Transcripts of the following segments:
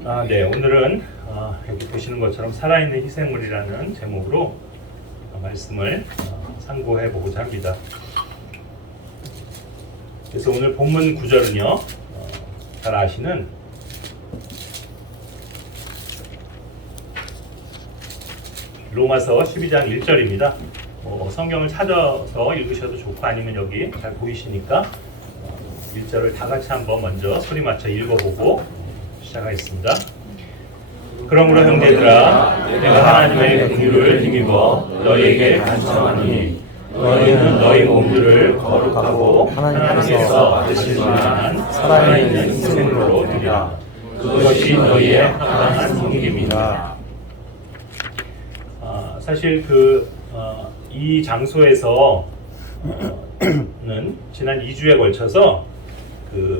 네, 오늘은 여기 보시는 것처럼 살아있는 희생물이라는 제목으로 말씀을 상고해 보고자 합니다. 그래서 오늘 본문 구절은요, 잘 아시는 로마서 12장 1절입니다. 성경을 찾아서 읽으셔도 좋고 아니면 여기 잘 보이시니까 1절을 다 같이 한번 먼저 소리 맞춰 읽어보고 시작하겠습니다. 그러므로 형제들아, 내가 하나님의 긍휼을 힘입어 너희에게 간청하노니 너희는 너희 몸들을 거룩하고 하나님께서 받으실 만한 살아있는 희생으로 드리라. 그것이 너희의 합당한 섬김입니다. 사실 이 장소에서는 지난 2주에 걸쳐서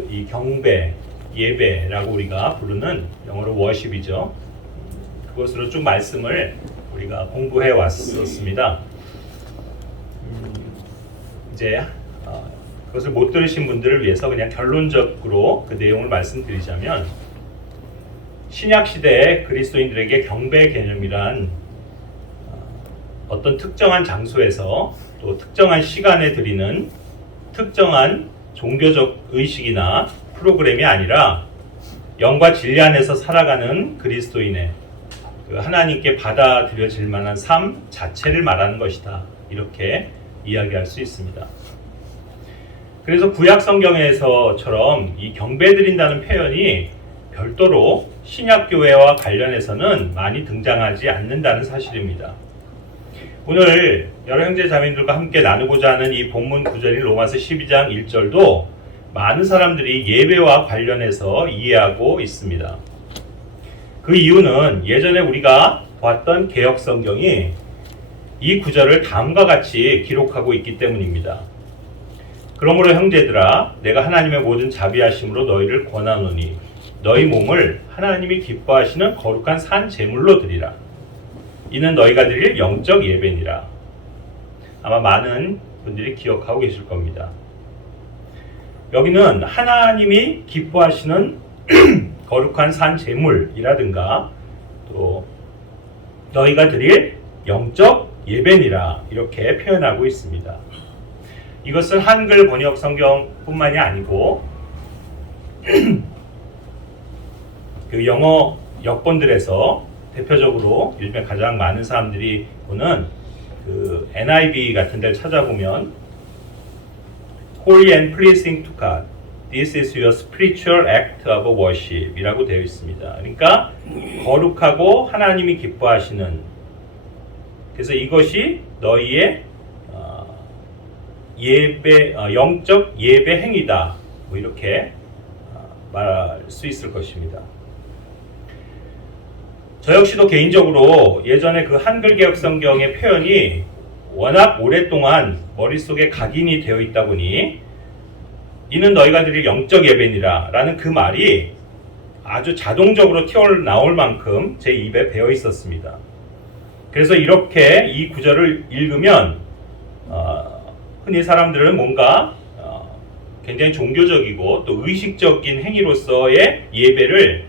이 경배, 예배라고 우리가 부르는 영어로 워십이죠. 그것으로 좀 말씀을 우리가 공부해 왔었습니다. 이제 그것을 못 들으신 분들을 위해서 그냥 결론적으로 그 내용을 말씀드리자면, 신약 시대의 그리스도인들에게 경배 개념이란 어떤 특정한 장소에서 또 특정한 시간에 드리는 특정한 종교적 의식이나 프로그램이 아니라 영과 진리 안에서 살아가는 그리스도인의 하나님께 받아들여질 만한 삶 자체를 말하는 것이다, 이렇게 이야기할 수 있습니다. 그래서 구약 성경에서처럼 이 경배드린다는 표현이 별도로 신약교회와 관련해서는 많이 등장하지 않는다는 사실입니다. 오늘 여러 형제 자매들과 함께 나누고자 하는 이 본문 구절인 로마서 12장 1절도 많은 사람들이 예배와 관련해서 이해하고 있습니다. 그 이유는 예전에 우리가 봤던 개역 성경이 이 구절을 다음과 같이 기록하고 있기 때문입니다. 그러므로 형제들아, 내가 하나님의 모든 자비하심으로 너희를 권하노니 너희 몸을 하나님이 기뻐하시는 거룩한 산 제물로 드리라. 이는 너희가 드릴 영적 예배니라. 아마 많은 분들이 기억하고 계실 겁니다. 여기는 하나님이 기뻐하시는 거룩한 산 제물이라든가 또 너희가 드릴 영적 예배니라, 이렇게 표현하고 있습니다. 이것은 한글 번역 성경뿐만이 아니고 그 영어 역본들에서 대표적으로 요즘에 가장 많은 사람들이 보는 NIV 같은 데를 찾아보면 Holy and pleasing to God, this is your spiritual act of worship 이라고 되어 있습니다. 그러니까 거룩하고 하나님이 기뻐하시는, 그래서 이것이 너희의 영적 예배 행위다, 뭐 이렇게 말할 수 있을 것입니다. 저 역시도 개인적으로 예전에 그 한글 개역 성경의 표현이 워낙 오랫동안 머릿속에 각인이 되어 있다 보니 이는 너희가 드릴 영적 예배니라 라는 그 말이 아주 자동적으로 튀어나올 만큼 제 입에 배어 있었습니다. 그래서 이렇게 이 구절을 읽으면 흔히 사람들은 뭔가 굉장히 종교적이고 또 의식적인 행위로서의 예배를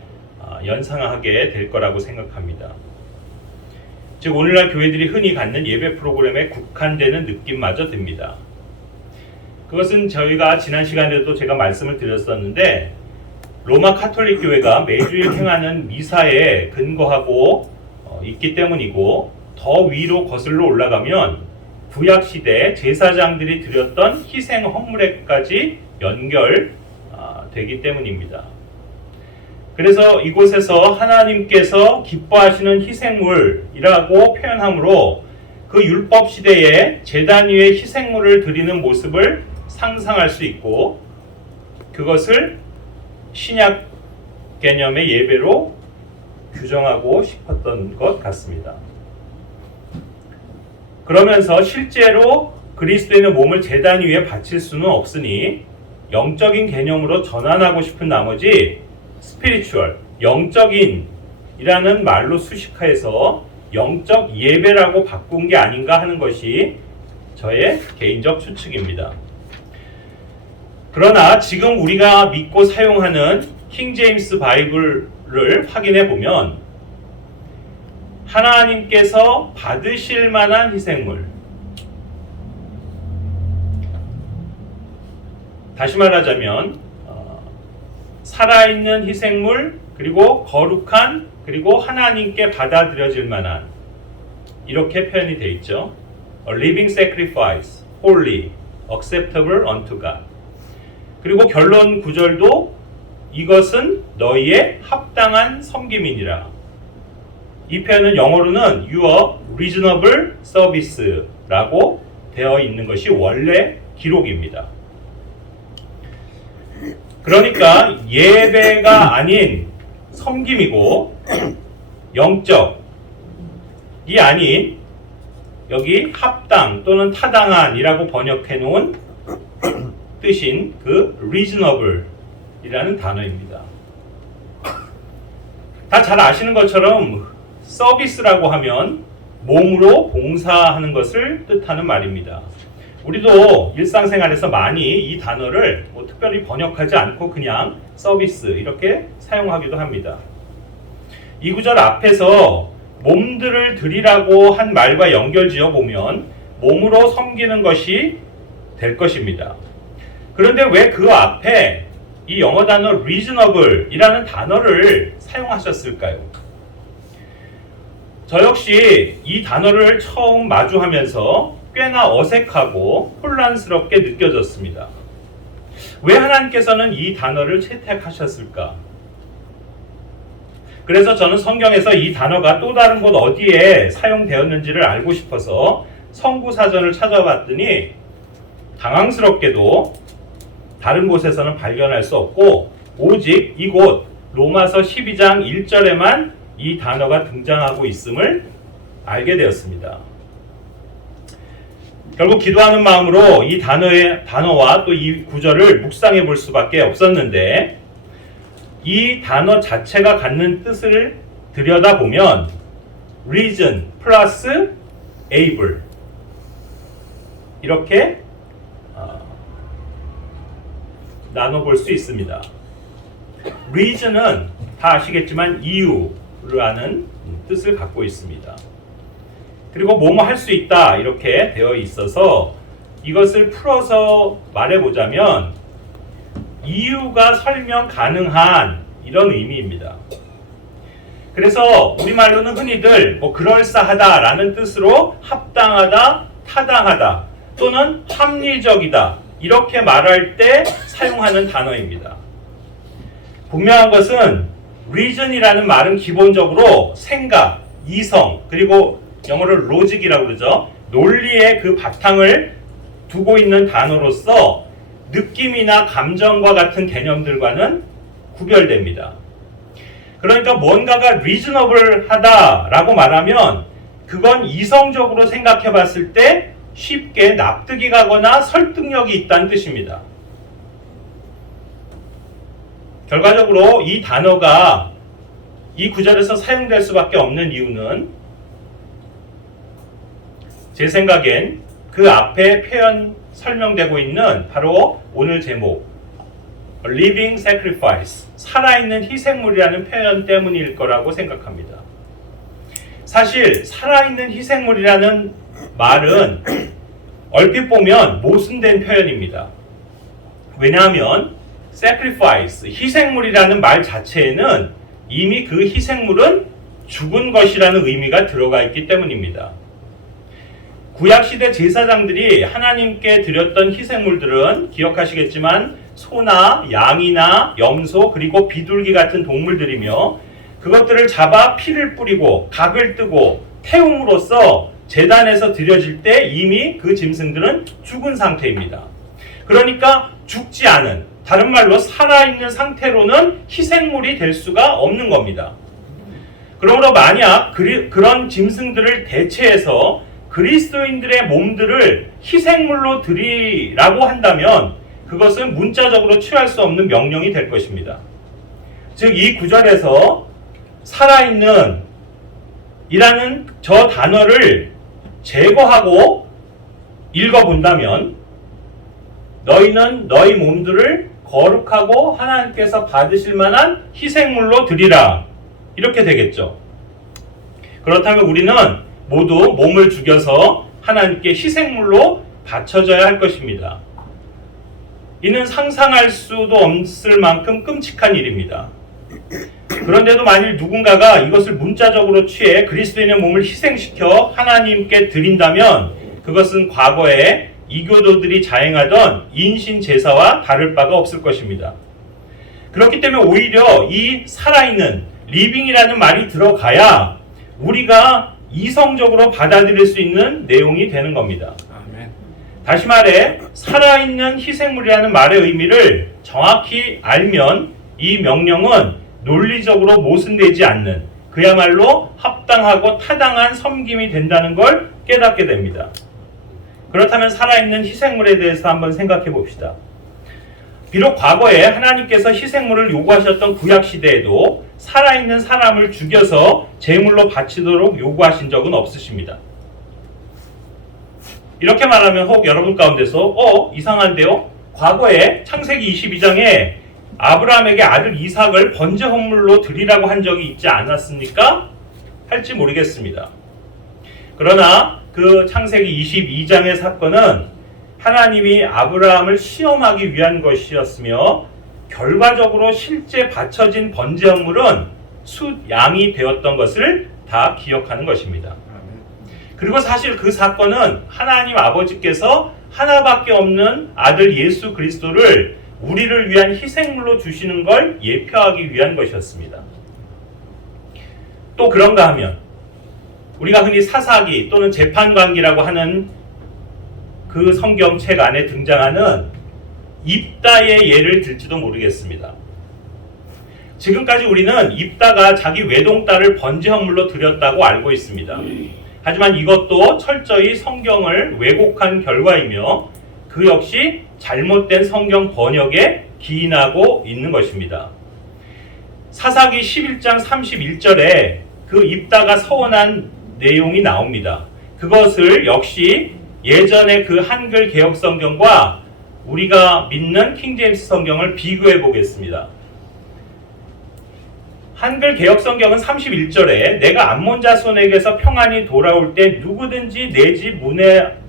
연상하게 될 거라고 생각합니다. 즉 오늘날 교회들이 흔히 갖는 예배 프로그램에 국한되는 느낌마저 듭니다. 그것은 저희가 지난 시간에도 제가 말씀을 드렸었는데, 로마 카톨릭 교회가 매주일 행하는 미사에 근거하고 있기 때문이고, 더 위로 거슬러 올라가면 구약 시대 제사장들이 드렸던 희생 헌물에까지 연결되기 때문입니다. 그래서 이곳에서 하나님께서 기뻐하시는 희생물이라고 표현하므로 그 율법 시대에 제단 위에 희생물을 드리는 모습을 상상할 수 있고, 그것을 신약 개념의 예배로 규정하고 싶었던 것 같습니다. 그러면서 실제로 그리스도인의 몸을 제단 위에 바칠 수는 없으니 영적인 개념으로 전환하고 싶은 나머지 스피리추얼, 영적인이라는 말로 수식해서 영적 예배라고 바꾼 게 아닌가 하는 것이 저의 개인적 추측입니다. 그러나 지금 우리가 믿고 사용하는 킹 제임스 바이블로 구절을 확인해 보면 하나님께서 받으실 만한 희생물, 다시 말하자면 살아있는 희생물, 그리고 거룩한, 그리고 하나님께 받아들여질 만한, 이렇게 표현이 되어 있죠. A living sacrifice, holy, acceptable unto God. 그리고 결론 구절도 이것은 너희의 합당한 섬김이니라. 이 표현은 영어로는 your reasonable service라고 되어 있는 것이 원래 기록입니다. 그러니까 예배가 아닌 섬김이고 영적이 아닌 여기 합당 또는 타당한이라고 번역해 놓은 뜻인 그 reasonable 이라는 단어입니다. 다 잘 아시는 것처럼 서비스라고 하면 몸으로 봉사하는 것을 뜻하는 말입니다. 우리도 일상생활에서 많이 이 단어를 특별히 번역하지 않고 그냥 서비스 이렇게 사용하기도 합니다. 이 구절 앞에서 몸들을 드리라고 한 말과 연결지어 보면 몸으로 섬기는 것이 될 것입니다. 그런데 왜 그 앞에 이 영어 단어 reasonable 이라는 단어를 사용하셨을까요? 저 역시 이 단어를 처음 마주하면서 꽤나 어색하고 혼란스럽게 느껴졌습니다. 왜 하나님께서는 이 단어를 채택하셨을까? 그래서 저는 성경에서 이 단어가 또 다른 곳 어디에 사용되었는지를 알고 싶어서 성구사전을 찾아봤더니 당황스럽게도 다른 곳에서는 발견할 수 없고 오직 이곳 로마서 12장 1절에만 이 단어가 등장하고 있음을 알게 되었습니다. 결국 기도하는 마음으로 이 단어와 또 이 구절을 묵상해 볼 수밖에 없었는데 이 단어 자체가 갖는 뜻을 들여다보면 reason 플러스 able 이렇게 나눠볼 수 있습니다. reason은 다 아시겠지만 이유라는 뜻을 갖고 있습니다. 그리고 뭐뭐 할 수 있다 이렇게 되어 있어서 이것을 풀어서 말해보자면 이유가 설명 가능한 이런 의미입니다. 그래서 우리말로는 흔히들 그럴싸하다라는 뜻으로 합당하다, 타당하다 또는 합리적이다 이렇게 말할 때 사용하는 단어입니다. 분명한 것은 reason이라는 말은 기본적으로 생각, 이성, 그리고 영어로 logic이라고 그러죠. 논리의 그 바탕을 두고 있는 단어로서 느낌이나 감정과 같은 개념들과는 구별됩니다. 그러니까 뭔가가 reasonable 하다라고 말하면 그건 이성적으로 생각해 봤을 때 쉽게 납득이 가거나 설득력이 있다는 뜻입니다. 결과적으로 이 단어가 이 구절에서 사용될 수밖에 없는 이유는 제 생각엔 그 앞에 표현 설명되고 있는 바로 오늘 제목 A living sacrifice, 살아있는 희생물이라는 표현 때문일 거라고 생각합니다. 사실 살아있는 희생물이라는 말은 얼핏 보면 모순된 표현입니다. 왜냐하면 sacrifice, 희생물이라는 말 자체에는 이미 그 희생물은 죽은 것이라는 의미가 들어가 있기 때문입니다. 구약시대 제사장들이 하나님께 드렸던 희생물들은 기억하시겠지만 소나 양이나 염소 그리고 비둘기 같은 동물들이며 그것들을 잡아 피를 뿌리고 각을 뜨고 태움으로써 제단에서 드려질 때 이미 그 짐승들은 죽은 상태입니다. 그러니까 죽지 않은, 다른 말로 살아있는 상태로는 희생물이 될 수가 없는 겁니다. 그러므로 만약 그런 짐승들을 대체해서 그리스도인들의 몸들을 희생물로 드리라고 한다면 그것은 문자적으로 취할 수 없는 명령이 될 것입니다. 즉 이 구절에서 살아있는 이라는 저 단어를 제거하고 읽어본다면 너희는 너희 몸들을 거룩하고 하나님께서 받으실 만한 희생물로 드리라 이렇게 되겠죠. 그렇다면 우리는 모두 몸을 죽여서 하나님께 희생물로 바쳐져야 할 것입니다. 이는 상상할 수도 없을 만큼 끔찍한 일입니다. 그런데도 만일 누군가가 이것을 문자적으로 취해 그리스도인의 몸을 희생시켜 하나님께 드린다면 그것은 과거에 이교도들이 자행하던 인신 제사와 다를 바가 없을 것입니다. 그렇기 때문에 오히려 이 살아있는 리빙이라는 말이 들어가야 우리가 이성적으로 받아들일 수 있는 내용이 되는 겁니다. 아멘. 다시 말해 살아있는 희생물이라는 말의 의미를 정확히 알면 이 명령은 논리적으로 모순되지 않는 그야말로 합당하고 타당한 섬김이 된다는 걸 깨닫게 됩니다. 그렇다면 살아있는 희생물에 대해서 한번 생각해 봅시다. 비록 과거에 하나님께서 희생물을 요구하셨던 구약시대에도 살아있는 사람을 죽여서 제물로 바치도록 요구하신 적은 없으십니다. 이렇게 말하면 혹 여러분 가운데서 이상한데요? 과거에 창세기 22장에 아브라함에게 아들 이삭을 번제 헌물로 드리라고 한 적이 있지 않았습니까? 할지 모르겠습니다. 그러나 그 창세기 22장의 사건은 하나님이 아브라함을 시험하기 위한 것이었으며 결과적으로 실제 바쳐진 번제 헌물은 숫 양이 되었던 것을 다 기억하는 것입니다. 그리고 사실 그 사건은 하나님 아버지께서 하나밖에 없는 아들 예수 그리스도를 우리를 위한 희생물로 주시는 걸 예표하기 위한 것이었습니다. 또 그런가 하면 우리가 흔히 사사기 또는 재판관기라고 하는 그 성경책 안에 등장하는 입다의 예를 들지도 모르겠습니다. 지금까지 우리는 입다가 자기 외동딸을 번제 헌물로 드렸다고 알고 있습니다. 하지만 이것도 철저히 성경을 왜곡한 결과이며 그 역시 잘못된 성경 번역에 기인하고 있는 것입니다. 사사기 11장 31절에 그 입다가 서원한 내용이 나옵니다. 그것을 역시 예전의 그 한글 개혁 성경과 우리가 믿는 킹제임스 성경을 비교해 보겠습니다. 한글 개혁 성경은 31절에 내가 암몬 자손에게서 평안히 돌아올 때 누구든지 내 집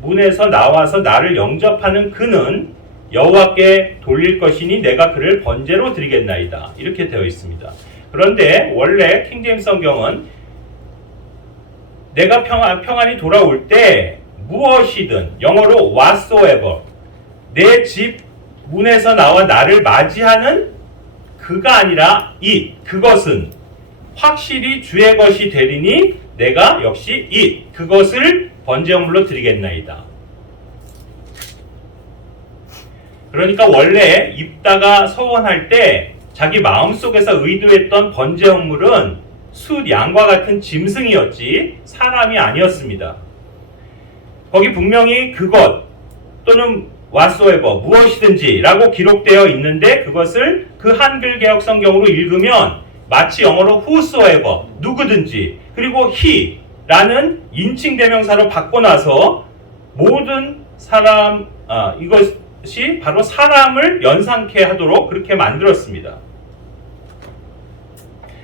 문에서 나와서 나를 영접하는 그는 여호와께 돌릴 것이니 내가 그를 번제로 드리겠나이다. 이렇게 되어 있습니다. 그런데 원래 킹제임스 성경은 내가 평안히 돌아올 때 무엇이든 영어로 whatsoever 내 집 문에서 나와 나를 맞이하는 그가 아니라 그것은 확실히 주의 것이 되리니 내가 역시 그것을 번제물로 드리겠나이다. 그러니까 원래 입다가 서원할 때 자기 마음속에서 의도했던 번제물은 숫 양과 같은 짐승이었지 사람이 아니었습니다. 거기 분명히 그것 또는 whatsoever 무엇이든지 라고 기록되어 있는데 그것을 그 한글 개혁 성경으로 읽으면 마치 영어로 whosoever 누구든지 그리고 he 라는 인칭 대명사로 바꿔놔서 모든 사람 이것이 바로 사람을 연상케 하도록 그렇게 만들었습니다.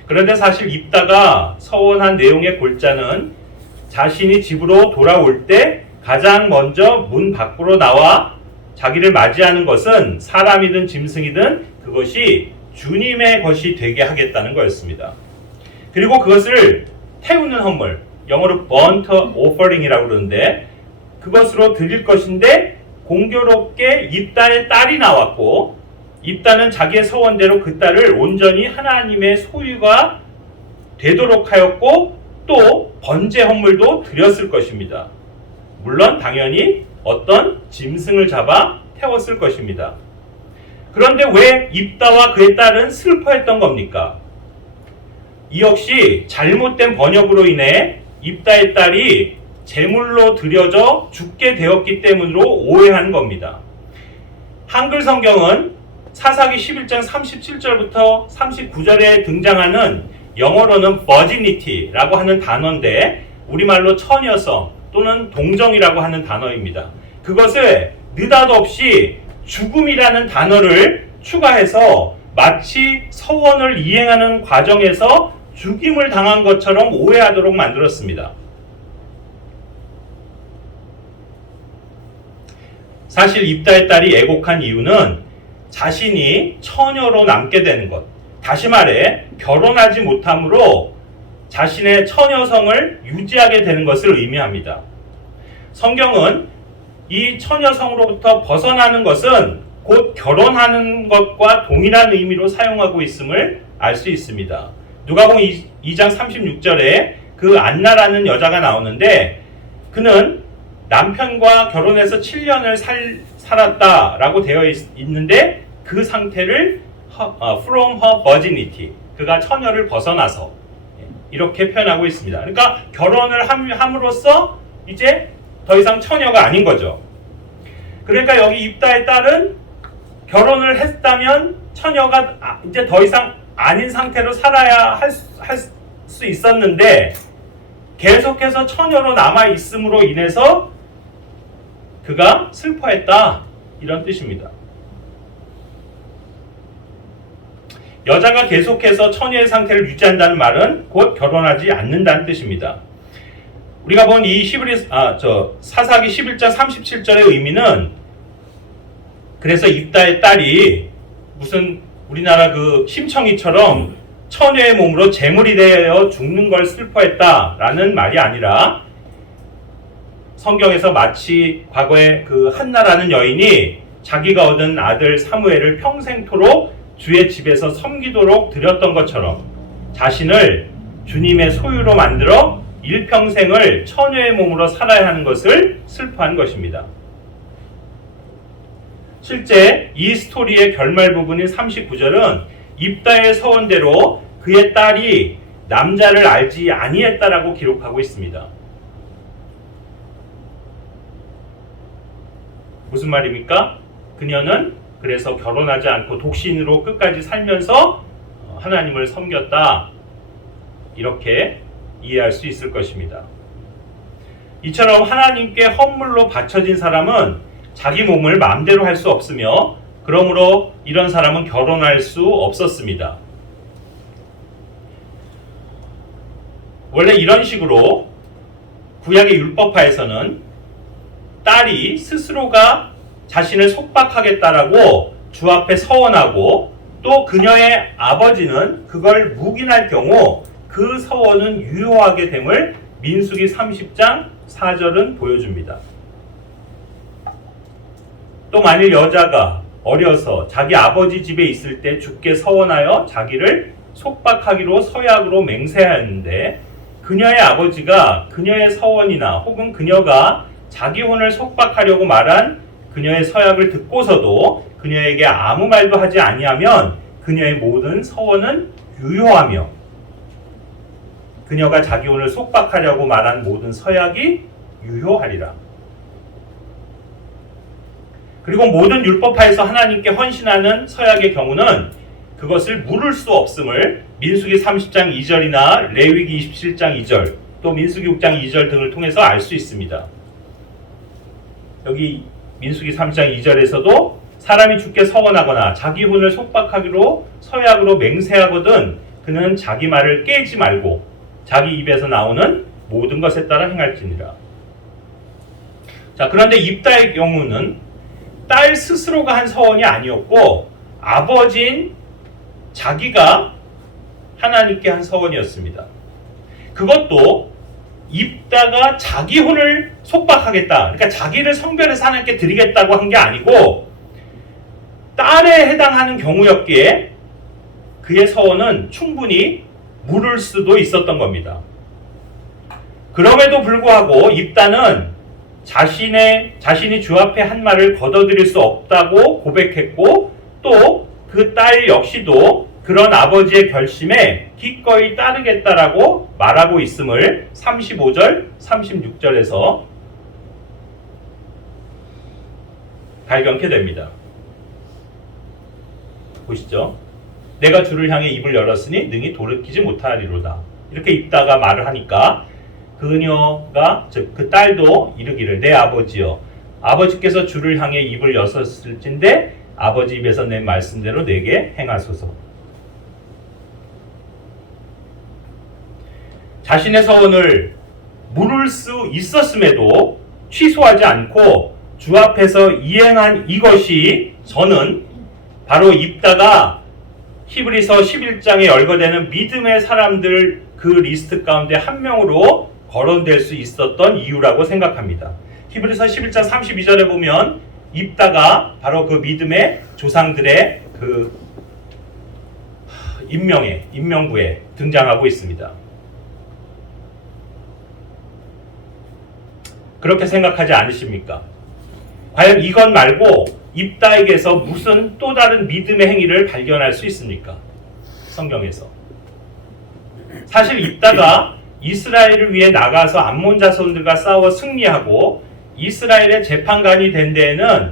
그런데 사실 입다가 서원한 내용의 골자는 자신이 집으로 돌아올 때 가장 먼저 문 밖으로 나와 자기를 맞이하는 것은 사람이든 짐승이든 그것이 주님의 것이 되게 하겠다는 거였습니다. 그리고 그것을 태우는 헌물, 영어로 burnt offering이라고 그러는데 그것으로 드릴 것인데 공교롭게 입다의 딸이 나왔고 입다는 자기의 서원대로 그 딸을 온전히 하나님의 소유가 되도록 하였고 또 번제 헌물도 드렸을 것입니다. 물론 당연히 어떤 짐승을 잡아 태웠을 것입니다. 그런데 왜 입다와 그의 딸은 슬퍼했던 겁니까? 이 역시 잘못된 번역으로 인해 입다의 딸이 제물로 드려져 죽게 되었기 때문으로 오해한 겁니다. 한글 성경은 사사기 11장 37절부터 39절에 등장하는 영어로는 virginity라고 하는 단어인데 우리말로 처녀성 또는 동정이라고 하는 단어입니다. 그것을 느닷없이 죽음이라는 단어를 추가해서 마치 서원을 이행하는 과정에서 죽임을 당한 것처럼 오해하도록 만들었습니다. 사실 입다의 딸이 애곡한 이유는 자신이 처녀로 남게 되는 것, 다시 말해 결혼하지 못함으로 자신의 처녀성을 유지하게 되는 것을 의미합니다. 성경은 이 처녀성으로부터 벗어나는 것은 곧 결혼하는 것과 동일한 의미로 사용하고 있음을 알 수 있습니다. 누가복음 2장 36절에 그 안나라는 여자가 나오는데 그는 남편과 결혼해서 7년을 살았다라고 되어 있는데 그 상태를 from her virginity, 그가 처녀를 벗어나서 이렇게 표현하고 있습니다. 그러니까 결혼을 함으로써 이제 더 이상 처녀가 아닌 거죠. 그러니까 여기 입다의 딸은 결혼을 했다면 처녀가 이제 더 이상 아닌 상태로 살아야 할 수 있었는데 계속해서 처녀로 남아 있음으로 인해서 그가 슬퍼했다, 이런 뜻입니다. 여자가 계속해서 처녀의 상태를 유지한다는 말은 곧 결혼하지 않는다는 뜻입니다. 우리가 본 이 사사기 11장 37절의 의미는 그래서 입다의 딸이 무슨 우리나라 그 심청이처럼 처녀의 몸으로 제물이 되어 죽는 걸 슬퍼했다라는 말이 아니라 성경에서 마치 과거에 그 한나라는 여인이 자기가 얻은 아들 사무엘을 평생토록 주의 집에서 섬기도록 드렸던 것처럼 자신을 주님의 소유로 만들어 일평생을 처녀의 몸으로 살아야 하는 것을 슬퍼한 것입니다. 실제 이 스토리의 결말 부분인 39절은 입다의 서원대로 그의 딸이 남자를 알지 아니했다라고 기록하고 있습니다. 무슨 말입니까? 그녀는 그래서 결혼하지 않고 독신으로 끝까지 살면서 하나님을 섬겼다, 이렇게 이해할 수 있을 것입니다. 이처럼 하나님께 헌물로 바쳐진 사람은 자기 몸을 마음대로 할 수 없으며 그러므로 이런 사람은 결혼할 수 없었습니다. 원래 이런 식으로 구약의 율법화에서는 딸이 스스로가 자신을 속박하겠다라고 주 앞에 서원하고 또 그녀의 아버지는 그걸 묵인할 경우 그 서원은 유효하게 됨을 민수기 30장 4절은 보여줍니다. 또 만일 여자가 어려서 자기 아버지 집에 있을 때 주께 서원하여 자기를 속박하기로 서약으로 맹세하였는데 그녀의 아버지가 그녀의 서원이나 혹은 그녀가 자기 혼을 속박하려고 말한 그녀의 서약을 듣고서도 그녀에게 아무 말도 하지 아니하면 그녀의 모든 서원은 유효하며 그녀가 자기 혼을 속박하려고 말한 모든 서약이 유효하리라. 그리고 모든 율법파에서 하나님께 헌신하는 서약의 경우는 그것을 물을 수 없음을 민수기 30장 2절이나 레위기 27장 2절 또 민수기 6장 2절 등을 통해서 알 수 있습니다. 여기 민수기 3장 2절에서도 사람이 주께 서원하거나 자기 혼을 속박하기로 서약으로 맹세하거든 그는 자기 말을 깨지 말고 자기 입에서 나오는 모든 것에 따라 행할지니라. 자, 그런데 입다의 경우는 딸 스스로가 한 서원이 아니었고 아버지인 자기가 하나님께 한 서원이었습니다. 그것도 입다가 자기 혼을 속박하겠다, 그러니까 자기를 성별해서 하나님께 드리겠다고 한 게 아니고 딸에 해당하는 경우였기에 그의 서원은 충분히 물을 수도 있었던 겁니다. 그럼에도 불구하고 입다는 자신이 주 앞에 한 말을 거둬들일 수 없다고 고백했고 또 그 딸 역시도 그런 아버지의 결심에 기꺼이 따르겠다라고 말하고 있음을 35절, 36절에서 발견케 됩니다. 보시죠. 내가 주를 향해 입을 열었으니 능히 돌이키지 못하리로다. 이렇게 입다가 말을 하니까 그녀가, 즉 그 딸도 이르기를 내 아버지여, 아버지께서 주를 향해 입을 여셨을진데 아버지 입에서 낸 말씀대로 내게 행하소서. 자신의 서원을 물을 수 있었음에도 취소하지 않고 주 앞에서 이행한 이것이 저는 바로 입다가 히브리서 11장에 열거되는 믿음의 사람들 그 리스트 가운데 한 명으로 거론될 수 있었던 이유라고 생각합니다. 히브리서 11장 32절에 보면 입다가 바로 그 믿음의 조상들의 그 인명부에 등장하고 있습니다. 그렇게 생각하지 않으십니까? 과연 이것 말고 입다에게서 무슨 또 다른 믿음의 행위를 발견할 수 있습니까? 성경에서. 사실 입다가 이스라엘을 위해 나가서 암몬 자손들과 싸워 승리하고 이스라엘의 재판관이 된 데에는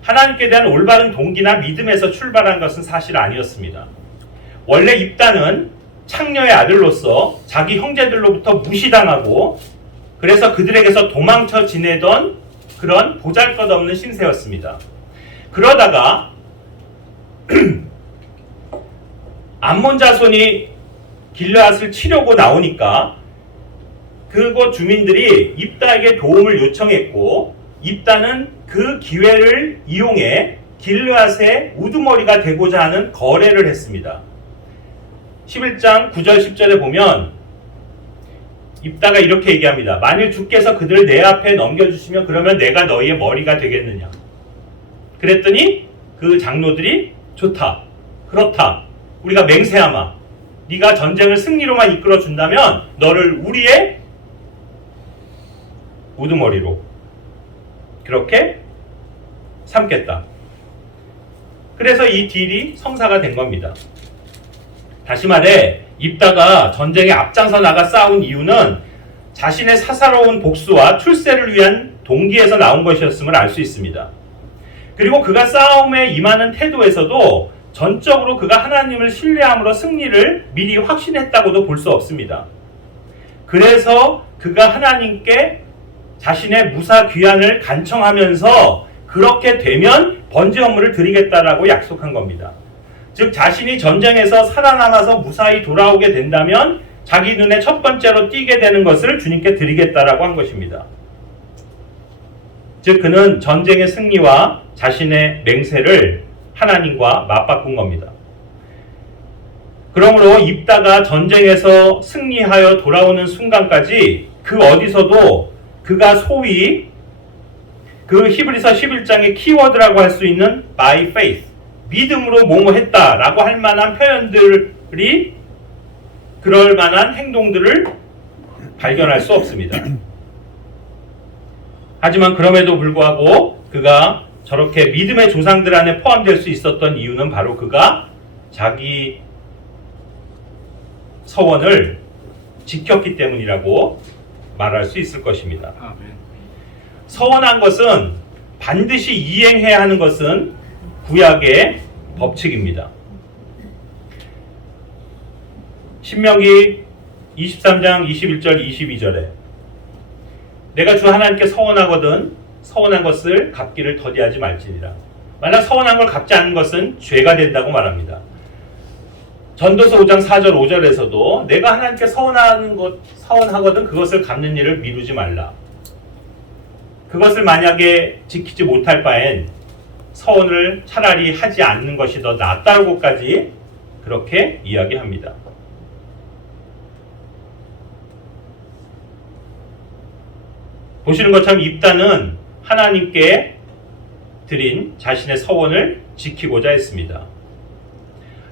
하나님께 대한 올바른 동기나 믿음에서 출발한 것은 사실 아니었습니다. 원래 입다는 창녀의 아들로서 자기 형제들로부터 무시당하고 그래서 그들에게서 도망쳐 지내던 그런 보잘것없는 신세였습니다. 그러다가 암몬 자손이 길르앗을 치려고 나오니까 그곳 주민들이 입다에게 도움을 요청했고 입다는 그 기회를 이용해 길르앗의 우두머리가 되고자 하는 거래를 했습니다. 11장 9절 10절에 보면 입다가 이렇게 얘기합니다. 만일 주께서 그들을 내 앞에 넘겨주시면 그러면 내가 너희의 머리가 되겠느냐. 그랬더니 그 장로들이 좋다. 그렇다. 우리가 맹세하마. 네가 전쟁을 승리로만 이끌어 준다면 너를 우리의 우두머리로 그렇게 삼겠다. 그래서 이 딜이 성사가 된 겁니다. 다시 말해 입다가 전쟁에 앞장서 나가 싸운 이유는 자신의 사사로운 복수와 출세를 위한 동기에서 나온 것이었음을 알 수 있습니다. 그리고 그가 싸움에 임하는 태도에서도 전적으로 그가 하나님을 신뢰함으로 승리를 미리 확신했다고도 볼 수 없습니다. 그래서 그가 하나님께 자신의 무사 귀환을 간청하면서 그렇게 되면 번제 헌물을 드리겠다라고 약속한 겁니다. 즉 자신이 전쟁에서 살아남아서 무사히 돌아오게 된다면 자기 눈에 첫 번째로 띄게 되는 것을 주님께 드리겠다라고 한 것입니다. 즉 그는 전쟁의 승리와 자신의 맹세를 하나님과 맞바꾼 겁니다. 그러므로 입다가 전쟁에서 승리하여 돌아오는 순간까지 그 어디서도 그가 소위 그 히브리서 11장의 키워드라고 할 수 있는 by faith, 믿음으로 뭐뭐했다라고 할 만한 표현들이 그럴 만한 행동들을 발견할 수 없습니다. 하지만 그럼에도 불구하고 그가 저렇게 믿음의 조상들 안에 포함될 수 있었던 이유는 바로 그가 자기 서원을 지켰기 때문이라고 말할 수 있을 것입니다. 서원한 것은 반드시 이행해야 하는 것은 구약의 법칙입니다. 신명기 23장 21절 22절에 내가 주 하나님께 서원하거든 서원한 것을 갚기를 더디하지 말지니라. 만약 서원한 걸 갚지 않는 것은 죄가 된다고 말합니다. 전도서 5장 4절 5절에서도 내가 하나님께 서원하거든 그것을 갚는 일을 미루지 말라. 그것을 만약에 지키지 못할 바엔 서원을 차라리 하지 않는 것이 더 낫다고까지 그렇게 이야기합니다. 보시는 것처럼 입다는 하나님께 드린 자신의 서원을 지키고자 했습니다.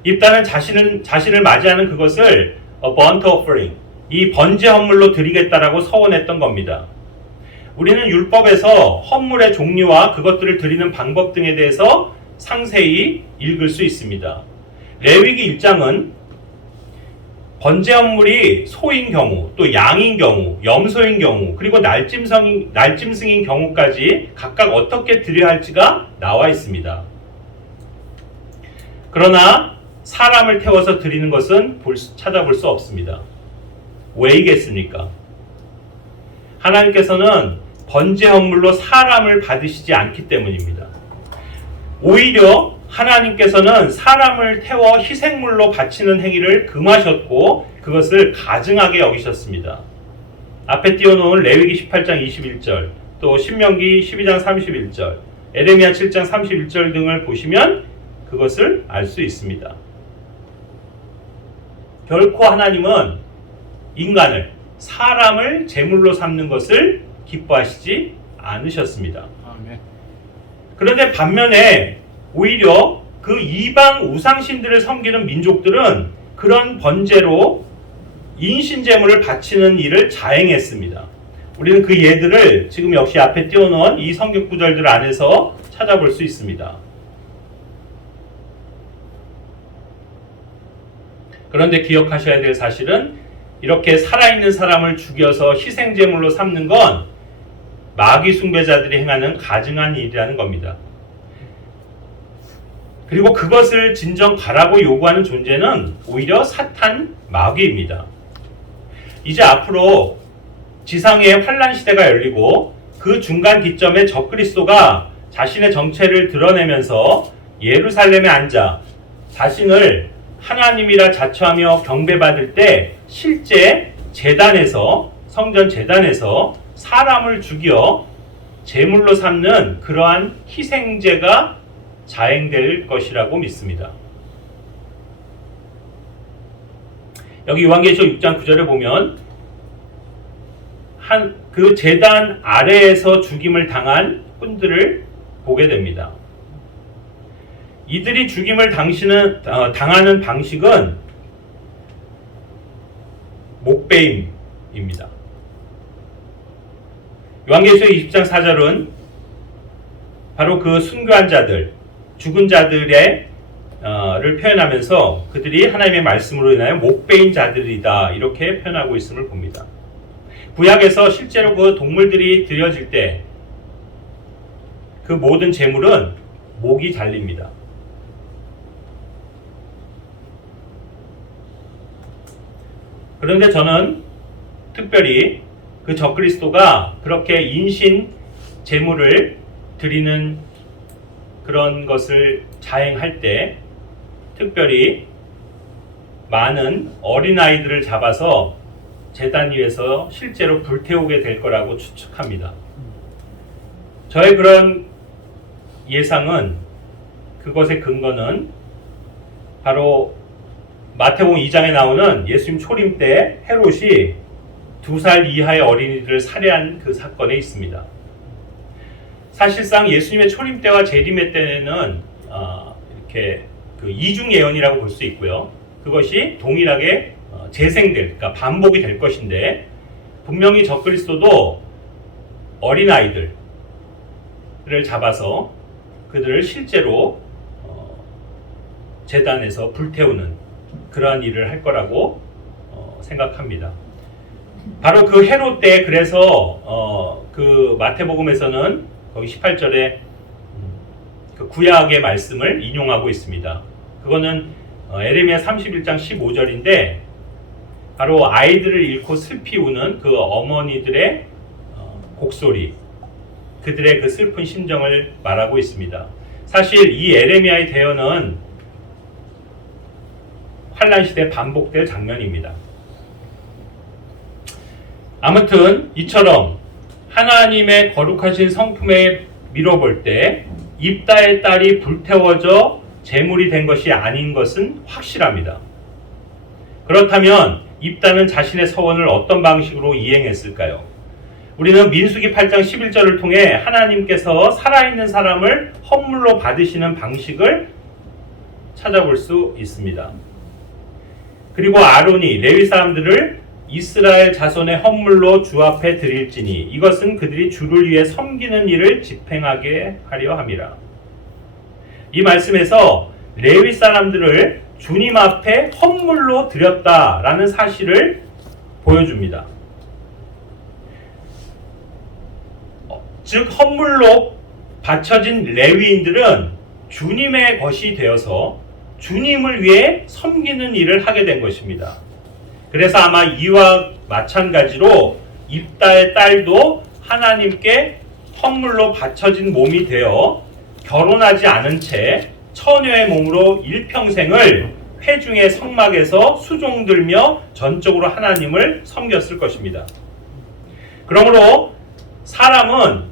입다는 자신을 맞이하는 그것을 burnt offering, 이 번제 헌물로 드리겠다라고 서원했던 겁니다. 우리는 율법에서 헌물의 종류와 그것들을 드리는 방법 등에 대해서 상세히 읽을 수 있습니다. 레위기 1장은 번제 헌물이 소인 경우, 또 양인 경우, 염소인 경우, 그리고 날짐승인 경우까지 각각 어떻게 드려야 할지가 나와 있습니다. 그러나 사람을 태워서 드리는 것은 찾아볼 수 없습니다. 왜이겠습니까? 하나님께서는 번제 헌물로 사람을 받으시지 않기 때문입니다. 오히려 하나님께서는 사람을 태워 희생물로 바치는 행위를 금하셨고 그것을 가증하게 여기셨습니다. 앞에 띄워놓은 레위기 18장 21절, 또 신명기 12장 31절, 에레미야 7장 31절 등을 보시면 그것을 알 수 있습니다. 결코 하나님은 인간을, 사람을 제물로 삼는 것을 기뻐하시지 않으셨습니다. 그런데 반면에 오히려 그 이방 우상신들을 섬기는 민족들은 그런 번제로 인신제물을 바치는 일을 자행했습니다. 우리는 그 예들을 지금 역시 앞에 띄워놓은 이 성경 구절들 안에서 찾아볼 수 있습니다. 그런데 기억하셔야 될 사실은 이렇게 살아있는 사람을 죽여서 희생제물로 삼는 건 마귀 숭배자들이 행하는 가증한 일이라는 겁니다. 그리고 그것을 진정 가라고 요구하는 존재는 오히려 사탄 마귀입니다. 이제 앞으로 지상의 환란 시대가 열리고 그 중간 기점에 적그리스도가 자신의 정체를 드러내면서 예루살렘에 앉아 자신을 하나님이라 자처하며 경배받을 때 실제 제단에서, 성전 제단에서 사람을 죽여 제물로 삼는 그러한 희생제가 자행될 것이라고 믿습니다. 여기 요한계시록 6장 9절에 보면 그 제단 아래에서 죽임을 당한 꾼들을 보게 됩니다. 이들이 죽임을 당하는 방식은 목베임입니다. 요한계시록 20장 4절은 바로 그 순교한 자들, 죽은 자들의 를 표현하면서 그들이 하나님의 말씀으로 인하여 목베인 자들이다 이렇게 표현하고 있음을 봅니다. 구약에서 실제로 그 동물들이 드려질 때 그 모든 제물은 목이 잘립니다. 그런데 저는 특별히 그 적그리스도가 그렇게 인신 제물을 드리는 그런 것을 자행할 때 특별히 많은 어린아이들을 잡아서 제단 위에서 실제로 불태우게 될 거라고 추측합니다. 저의 그런 예상은, 그것의 근거는 바로 마태복음 2장에 나오는 예수님 초림 때 헤롯이 2살 이하의 어린이들을 살해한 그 사건에 있습니다. 사실상 예수님의 초림 때와 재림의 때는 이렇게 그 이중 예언이라고 볼 수 있고요. 그것이 동일하게 재생될, 그러니까 반복이 될 것인데 분명히 적그리스도도 어린아이들을 잡아서 그들을 실제로 제단에서 불태우는 그러한 일을 할 거라고 생각합니다. 바로 그 헤롯 때 그래서 그 마태복음에서는 거기 18절에 그 구약의 말씀을 인용하고 있습니다. 그거는 에레미야 31장 15절인데 바로 아이들을 잃고 슬피 우는 그 어머니들의 곡소리, 그들의 그 슬픈 심정을 말하고 있습니다. 사실 이 에레미야의 대언은 환란 시대 반복될 장면입니다. 아무튼 이처럼 하나님의 거룩하신 성품에 미뤄볼 때 입다의 딸이 불태워져 제물이 된 것이 아닌 것은 확실합니다. 그렇다면 입다는 자신의 서원을 어떤 방식으로 이행했을까요? 우리는 민수기 8장 11절을 통해 하나님께서 살아있는 사람을 헌물로 받으시는 방식을 찾아볼 수 있습니다. 그리고 아론이 레위 사람들을 이스라엘 자손의 헌물로 주 앞에 드릴지니 이것은 그들이 주를 위해 섬기는 일을 집행하게 하려 함이라. 이 말씀에서 레위 사람들을 주님 앞에 헌물로 드렸다라는 사실을 보여줍니다. 즉 헌물로 바쳐진 레위인들은 주님의 것이 되어서 주님을 위해 섬기는 일을 하게 된 것입니다. 그래서 아마 이와 마찬가지로 입다의 딸도 하나님께 헌물로 바쳐진 몸이 되어 결혼하지 않은 채 처녀의 몸으로 일평생을 회중의 성막에서 수종들며 전적으로 하나님을 섬겼을 것입니다. 그러므로 사람은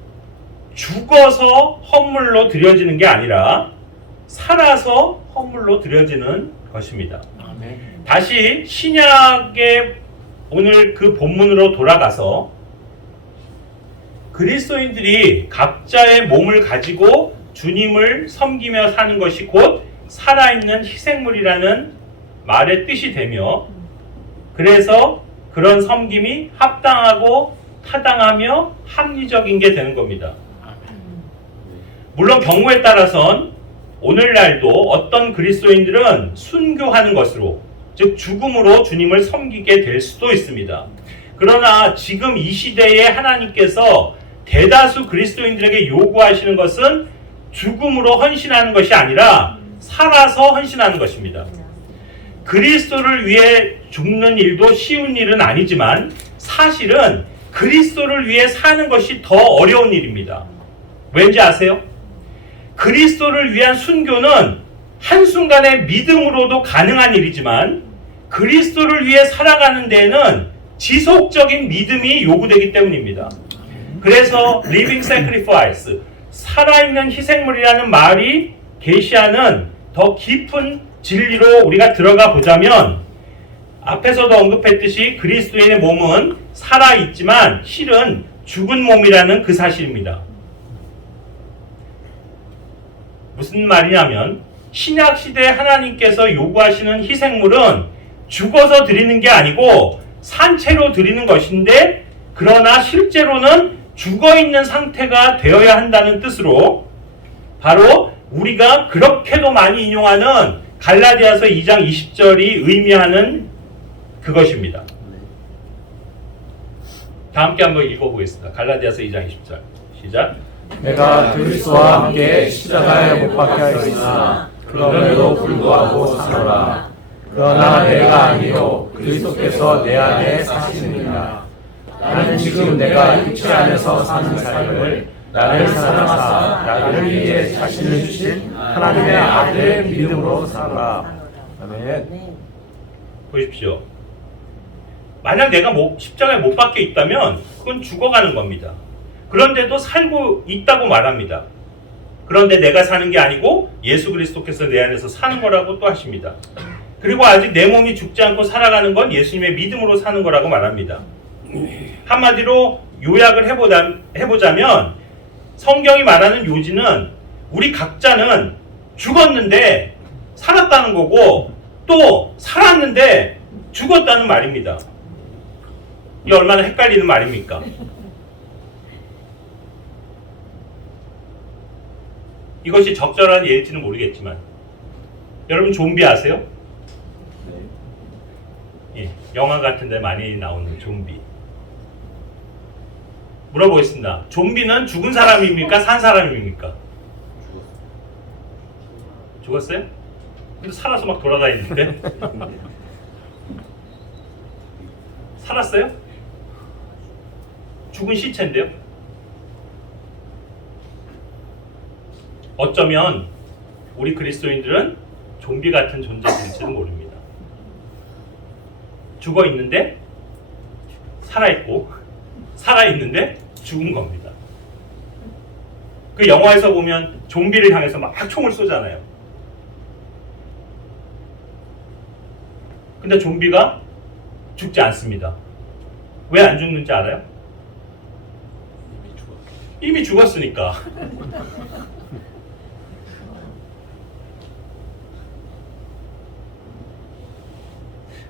죽어서 헌물로 드려지는 게 아니라 살아서 헌물로 드려지는 것입니다. 다시 신약의 오늘 그 본문으로 돌아가서 그리스도인들이 각자의 몸을 가지고 주님을 섬기며 사는 것이 곧 살아있는 희생물이라는 말의 뜻이 되며, 그래서 그런 섬김이 합당하고 타당하며 합리적인 게 되는 겁니다. 물론 경우에 따라선 오늘날도 어떤 그리스도인들은 순교하는 것으로, 즉 죽음으로 주님을 섬기게 될 수도 있습니다. 그러나 지금 이 시대에 하나님께서 대다수 그리스도인들에게 요구하시는 것은 죽음으로 헌신하는 것이 아니라 살아서 헌신하는 것입니다. 그리스도를 위해 죽는 일도 쉬운 일은 아니지만 사실은 그리스도를 위해 사는 것이 더 어려운 일입니다. 왠지 아세요? 그리스도를 위한 순교는 한순간의 믿음으로도 가능한 일이지만 그리스도를 위해 살아가는 데에는 지속적인 믿음이 요구되기 때문입니다. 그래서 living sacrifice, 살아있는 희생물이라는 말이 계시하는 더 깊은 진리로 우리가 들어가 보자면, 앞에서도 언급했듯이 그리스도인의 몸은 살아있지만 실은 죽은 몸이라는 그 사실입니다. 무슨 말이냐면 신약 시대에 하나님께서 요구하시는 희생물은 죽어서 드리는 게 아니고 산채로 드리는 것인데, 그러나 실제로는 죽어있는 상태가 되어야 한다는 뜻으로 바로 우리가 그렇게도 많이 인용하는 갈라디아서 2장 20절이 의미하는 그것입니다. 다 함께 한번 읽어보겠습니다. 갈라디아서 2장 20절 시작. 내가 그리스도와 함께 십자가에 못 박혀 있으나 그럼에도 불구하고 살아라. 그러나 내가 아니요 그리스도께서 내 안에 사시느니라. 나는 지금 내가 육체 안에서 사는 삶을 나를 사랑하사 나를 위해 자신을 주신 하나님의 아들의 믿음으로 살아라. 아멘. 보십시오. 만약 내가 십자가에 못 박혀 있다면 그건 죽어가는 겁니다. 그런데도 살고 있다고 말합니다. 그런데 내가 사는 게 아니고 예수 그리스도께서 내 안에서 사는 거라고 또 하십니다. 그리고 아직 내 몸이 죽지 않고 살아가는 건 예수님의 믿음으로 사는 거라고 말합니다. 한마디로 요약을 해보자면 성경이 말하는 요지는 우리 각자는 죽었는데 살았다는 거고 또 살았는데 죽었다는 말입니다. 이게 얼마나 헷갈리는 말입니까? 이것이 적절한 예일지는 모르겠지만 여러분 좀비 아세요? 예, 영화 같은 데 많이 나오는 좀비. 물어보겠습니다. 좀비는 죽은 사람입니까? 산 사람입니까? 죽었어요? 근데 살아서 막 돌아다니는데? 살았어요? 죽은 시체인데요? 어쩌면 우리 그리스도인들은 좀비 같은 존재들일지도 모릅니다. 죽어 있는데 살아있고 살아있는데 죽은 겁니다. 그 영화에서 보면 좀비를 향해서 막 총을 쏘잖아요. 근데 좀비가 죽지 않습니다. 왜 안 죽는지 알아요? 이미 죽었으니까.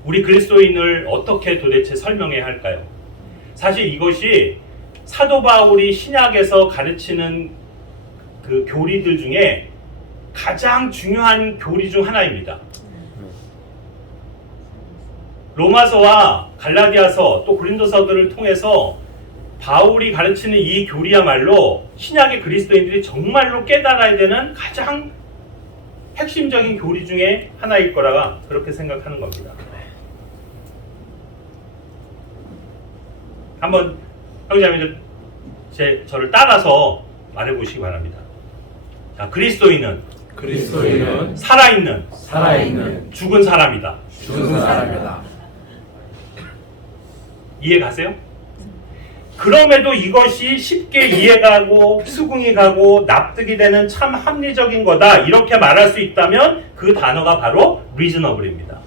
우리 그리스도인을 어떻게 도대체 설명해야 할까요? 사실 이것이 사도 바울이 신약에서 가르치는 그 교리들 중에 가장 중요한 교리 중 하나입니다. 로마서와 갈라디아서 또 고린도서들을 통해서 바울이 가르치는 이 교리야말로 신약의 그리스도인들이 정말로 깨달아야 되는 가장 핵심적인 교리 중에 하나일 거라 그렇게 생각하는 겁니다. 한번 형제자매들 저를 따라서 말해보시기 바랍니다. 자, 그리스도인은 그리스도인은 살아있는, 살아있는 죽은 사람이다. 죽은 사람이다. 이해 가세요? 그럼에도 이것이 쉽게 이해가고 수긍이 가고 납득이 되는 참 합리적인 거다 이렇게 말할 수 있다면 그 단어가 바로 reasonable입니다.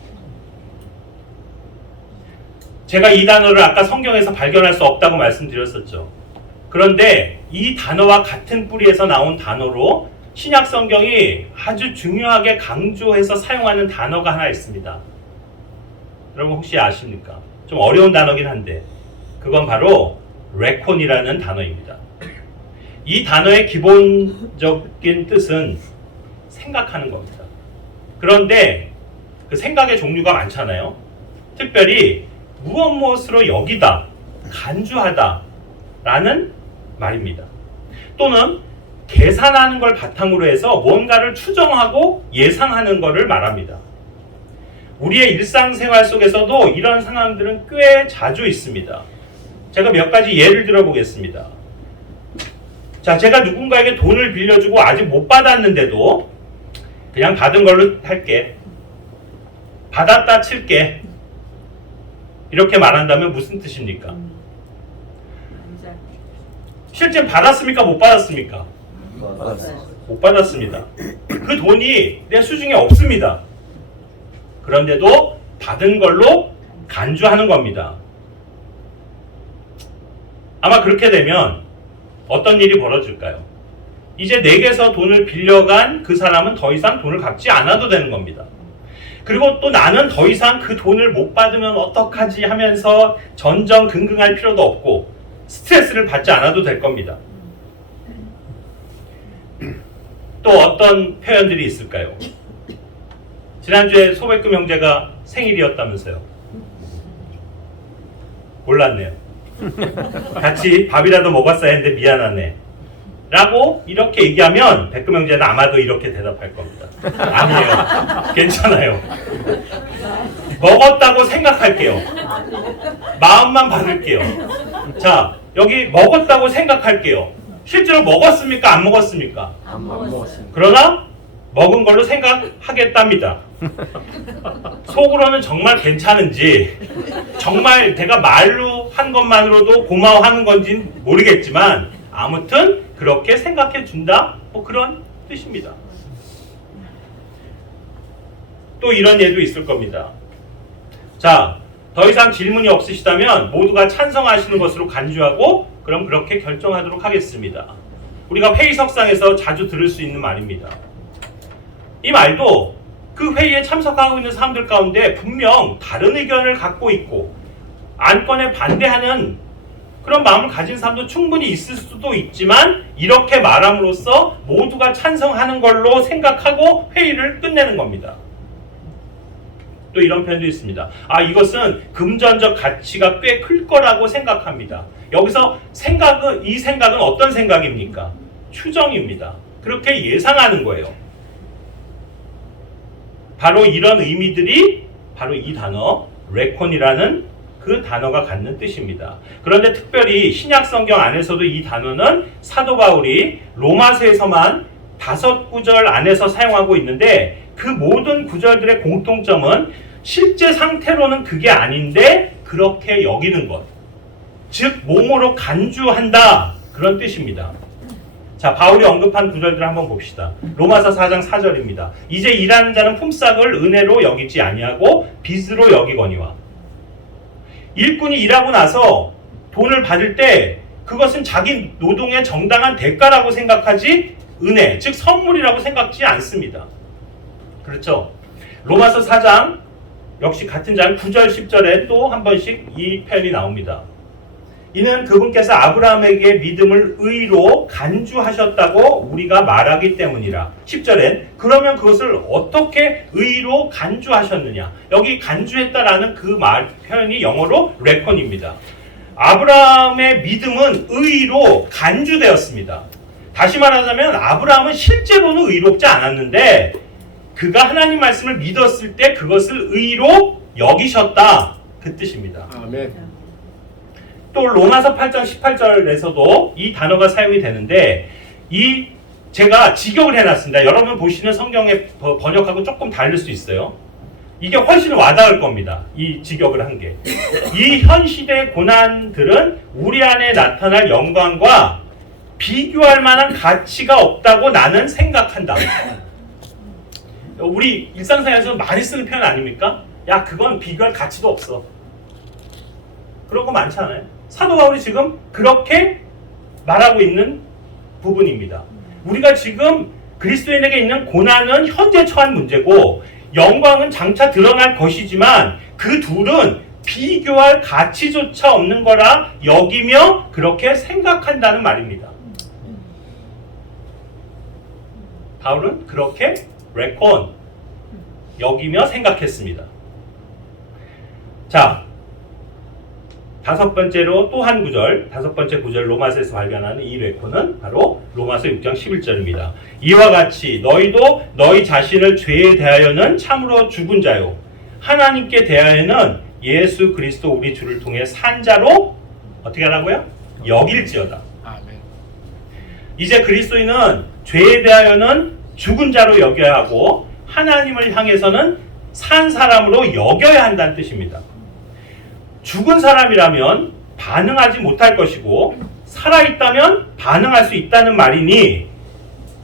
제가 이 단어를 아까 성경에서 발견할 수 없다고 말씀드렸었죠. 그런데 이 단어와 같은 뿌리에서 나온 단어로 신약 성경이 아주 중요하게 강조해서 사용하는 단어가 하나 있습니다. 여러분 혹시 아십니까? 좀 어려운 단어긴 한데 그건 바로 레콘이라는 단어입니다. 이 단어의 기본적인 뜻은 생각하는 겁니다. 그런데 그 생각의 종류가 많잖아요. 특별히 무엇무엇으로 여기다, 간주하다 라는 말입니다. 또는 계산하는 걸 바탕으로 해서 뭔가를 추정하고 예상하는 것을 말합니다. 우리의 일상생활 속에서도 이런 상황들은 꽤 자주 있습니다. 제가 몇 가지 예를 들어 보겠습니다. 자, 제가 누군가에게 돈을 빌려주고 아직 못 받았는데도 그냥 받은 걸로 할게. 받았다 칠게. 이렇게 말한다면 무슨 뜻입니까? 실제 받았습니까? 못 받았습니까? 못 받았습니다. 그 돈이 내 수중에 없습니다. 그런데도 받은 걸로 간주하는 겁니다. 아마 그렇게 되면 어떤 일이 벌어질까요? 이제 내게서 돈을 빌려간 그 사람은 더 이상 돈을 갚지 않아도 되는 겁니다. 그리고 또 나는 더 이상 그 돈을 못 받으면 어떡하지 하면서 전전긍긍할 필요도 없고 스트레스를 받지 않아도 될 겁니다. 또 어떤 표현들이 있을까요? 지난주에 소백금 형제가 생일이었다면서요. 몰랐네요. 같이 밥이라도 먹었어야 했는데 미안하네 라고 이렇게 얘기하면 백금 형제는 아마도 이렇게 대답할 겁니다. 아니에요. 괜찮아요. 먹었다고 생각할게요. 마음만 받을게요. 자, 여기 먹었다고 생각할게요. 실제로 먹었습니까? 안 먹었습니까? 안 먹었습니다. 그러나 먹은 걸로 생각하겠답니다. 속으로는 정말 괜찮은지 정말 내가 말로 한 것만으로도 고마워하는 건지는 모르겠지만 아무튼 그렇게 생각해 준다? 뭐 그런 뜻입니다. 또 이런 예도 있을 겁니다. 자, 더 이상 질문이 없으시다면 모두가 찬성하시는 것으로 간주하고 그럼 그렇게 결정하도록 하겠습니다. 우리가 회의석상에서 자주 들을 수 있는 말입니다. 이 말도 그 회의에 참석하고 있는 사람들 가운데 분명 다른 의견을 갖고 있고 안건에 반대하는 그런 마음을 가진 사람도 충분히 있을 수도 있지만 이렇게 말함으로써 모두가 찬성하는 걸로 생각하고 회의를 끝내는 겁니다. 또 이런 표현도 있습니다. 아, 이것은 금전적 가치가 꽤 클 거라고 생각합니다. 여기서 이 생각은 어떤 생각입니까? 추정입니다. 그렇게 예상하는 거예요. 바로 이런 의미들이 바로 이 단어 레콘이라는 그 단어가 갖는 뜻입니다. 그런데 특별히 신약 성경 안에서도 이 단어는 사도 바울이 로마서에서만 5구절 안에서 사용하고 있는데 그 모든 구절들의 공통점은 실제 상태로는 그게 아닌데 그렇게 여기는 것. 즉 몸으로 간주한다. 그런 뜻입니다. 자, 바울이 언급한 구절들을 한번 봅시다. 로마서 4장 4절입니다. 이제 일하는 자는 품삯을 은혜로 여기지 아니하고 빚으로 여기거니와. 일꾼이 일하고 나서 돈을 받을 때 그것은 자기 노동의 정당한 대가라고 생각하지 은혜, 즉 선물이라고 생각지 않습니다. 그렇죠? 로마서 4장 역시 같은 장 9절 10절에 또 한 번씩 이 표현이 나옵니다. 이는 그분께서 아브라함에게 믿음을 의로 간주하셨다고 우리가 말하기 때문이라. 10절엔 그러면 그것을 어떻게 의로 간주하셨느냐. 여기 간주했다라는 그 표현이 영어로 레콘입니다. 아브라함의 믿음은 의로 간주되었습니다. 다시 말하자면 아브라함은 실제로는 의롭지 않았는데 그가 하나님 말씀을 믿었을 때 그것을 의로 여기셨다. 그 뜻입니다. 아멘. 또 로마서 8장 18절에서도 이 단어가 사용이 되는데 이 제가 직역을 해놨습니다. 여러분 보시는 성경의 번역하고 조금 다를 수 있어요. 이게 훨씬 와닿을 겁니다. 이 직역을 한 게. 이 현 시대의 고난들은 우리 안에 나타날 영광과 비교할 만한 가치가 없다고 나는 생각한다. 우리 일상생활에서 많이 쓰는 표현 아닙니까? 야, 그건 비교할 가치도 없어. 그런 거 많지 않아요? 사도 바울이 지금 그렇게 말하고 있는 부분입니다. 우리가 지금 그리스도인에게 있는 고난은 현재 처한 문제고 영광은 장차 드러날 것이지만 그 둘은 비교할 가치조차 없는 거라 여기며 그렇게 생각한다는 말입니다. 바울은 그렇게 레콘 여기며 생각했습니다. 자, 다섯 번째로 또 한 구절, 다섯 번째 구절 로마서에서 발견하는 이 레콘은 바로 로마서 6장 11절입니다. 이와 같이 너희도 너희 자신을 죄에 대하여는 참으로 죽은 자요 하나님께 대하여는 예수 그리스도 우리 주를 통해 산 자로 어떻게 하라고요? 여길지어다. 아멘. 이제 그리스도인은 죄에 대하여는 죽은 자로 여겨야 하고 하나님을 향해서는 산 사람으로 여겨야 한다는 뜻입니다. 죽은 사람이라면 반응하지 못할 것이고 살아있다면 반응할 수 있다는 말이니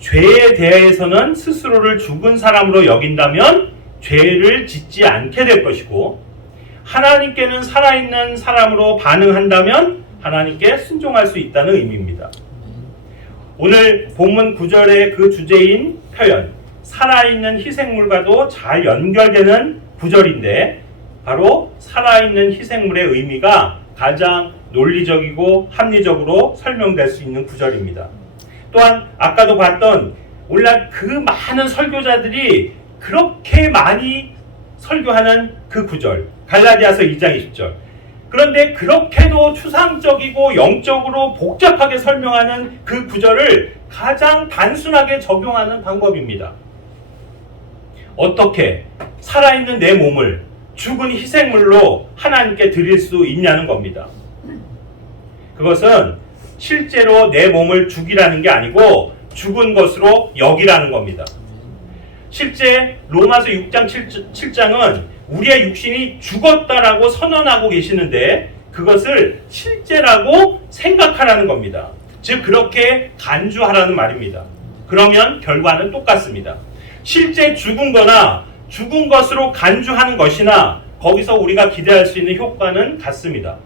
죄에 대해서는 스스로를 죽은 사람으로 여긴다면 죄를 짓지 않게 될 것이고 하나님께는 살아있는 사람으로 반응한다면 하나님께 순종할 수 있다는 의미입니다. 오늘 본문 9절의 그 주제인 표현 살아있는 희생물과도 잘 연결되는 구절인데 바로 살아있는 희생물의 의미가 가장 논리적이고 합리적으로 설명될 수 있는 구절입니다. 또한 아까도 봤던 오늘날 그 많은 설교자들이 그렇게 많이 설교하는 그 구절 갈라디아서 2장 20절 그런데 그렇게도 추상적이고 영적으로 복잡하게 설명하는 그 구절을 가장 단순하게 적용하는 방법입니다. 어떻게 살아있는 내 몸을 죽은 희생물로 하나님께 드릴 수 있냐는 겁니다. 그것은 실제로 내 몸을 죽이라는 게 아니고 죽은 것으로 여기라는 겁니다. 실제 로마서 6장 7장은 우리의 육신이 죽었다라고 선언하고 계시는데 그것을 실제라고 생각하라는 겁니다. 즉 그렇게 간주하라는 말입니다. 그러면 결과는 똑같습니다. 실제 죽은 거나 죽은 것으로 간주하는 것이나 거기서 우리가 기대할 수 있는 효과는 같습니다.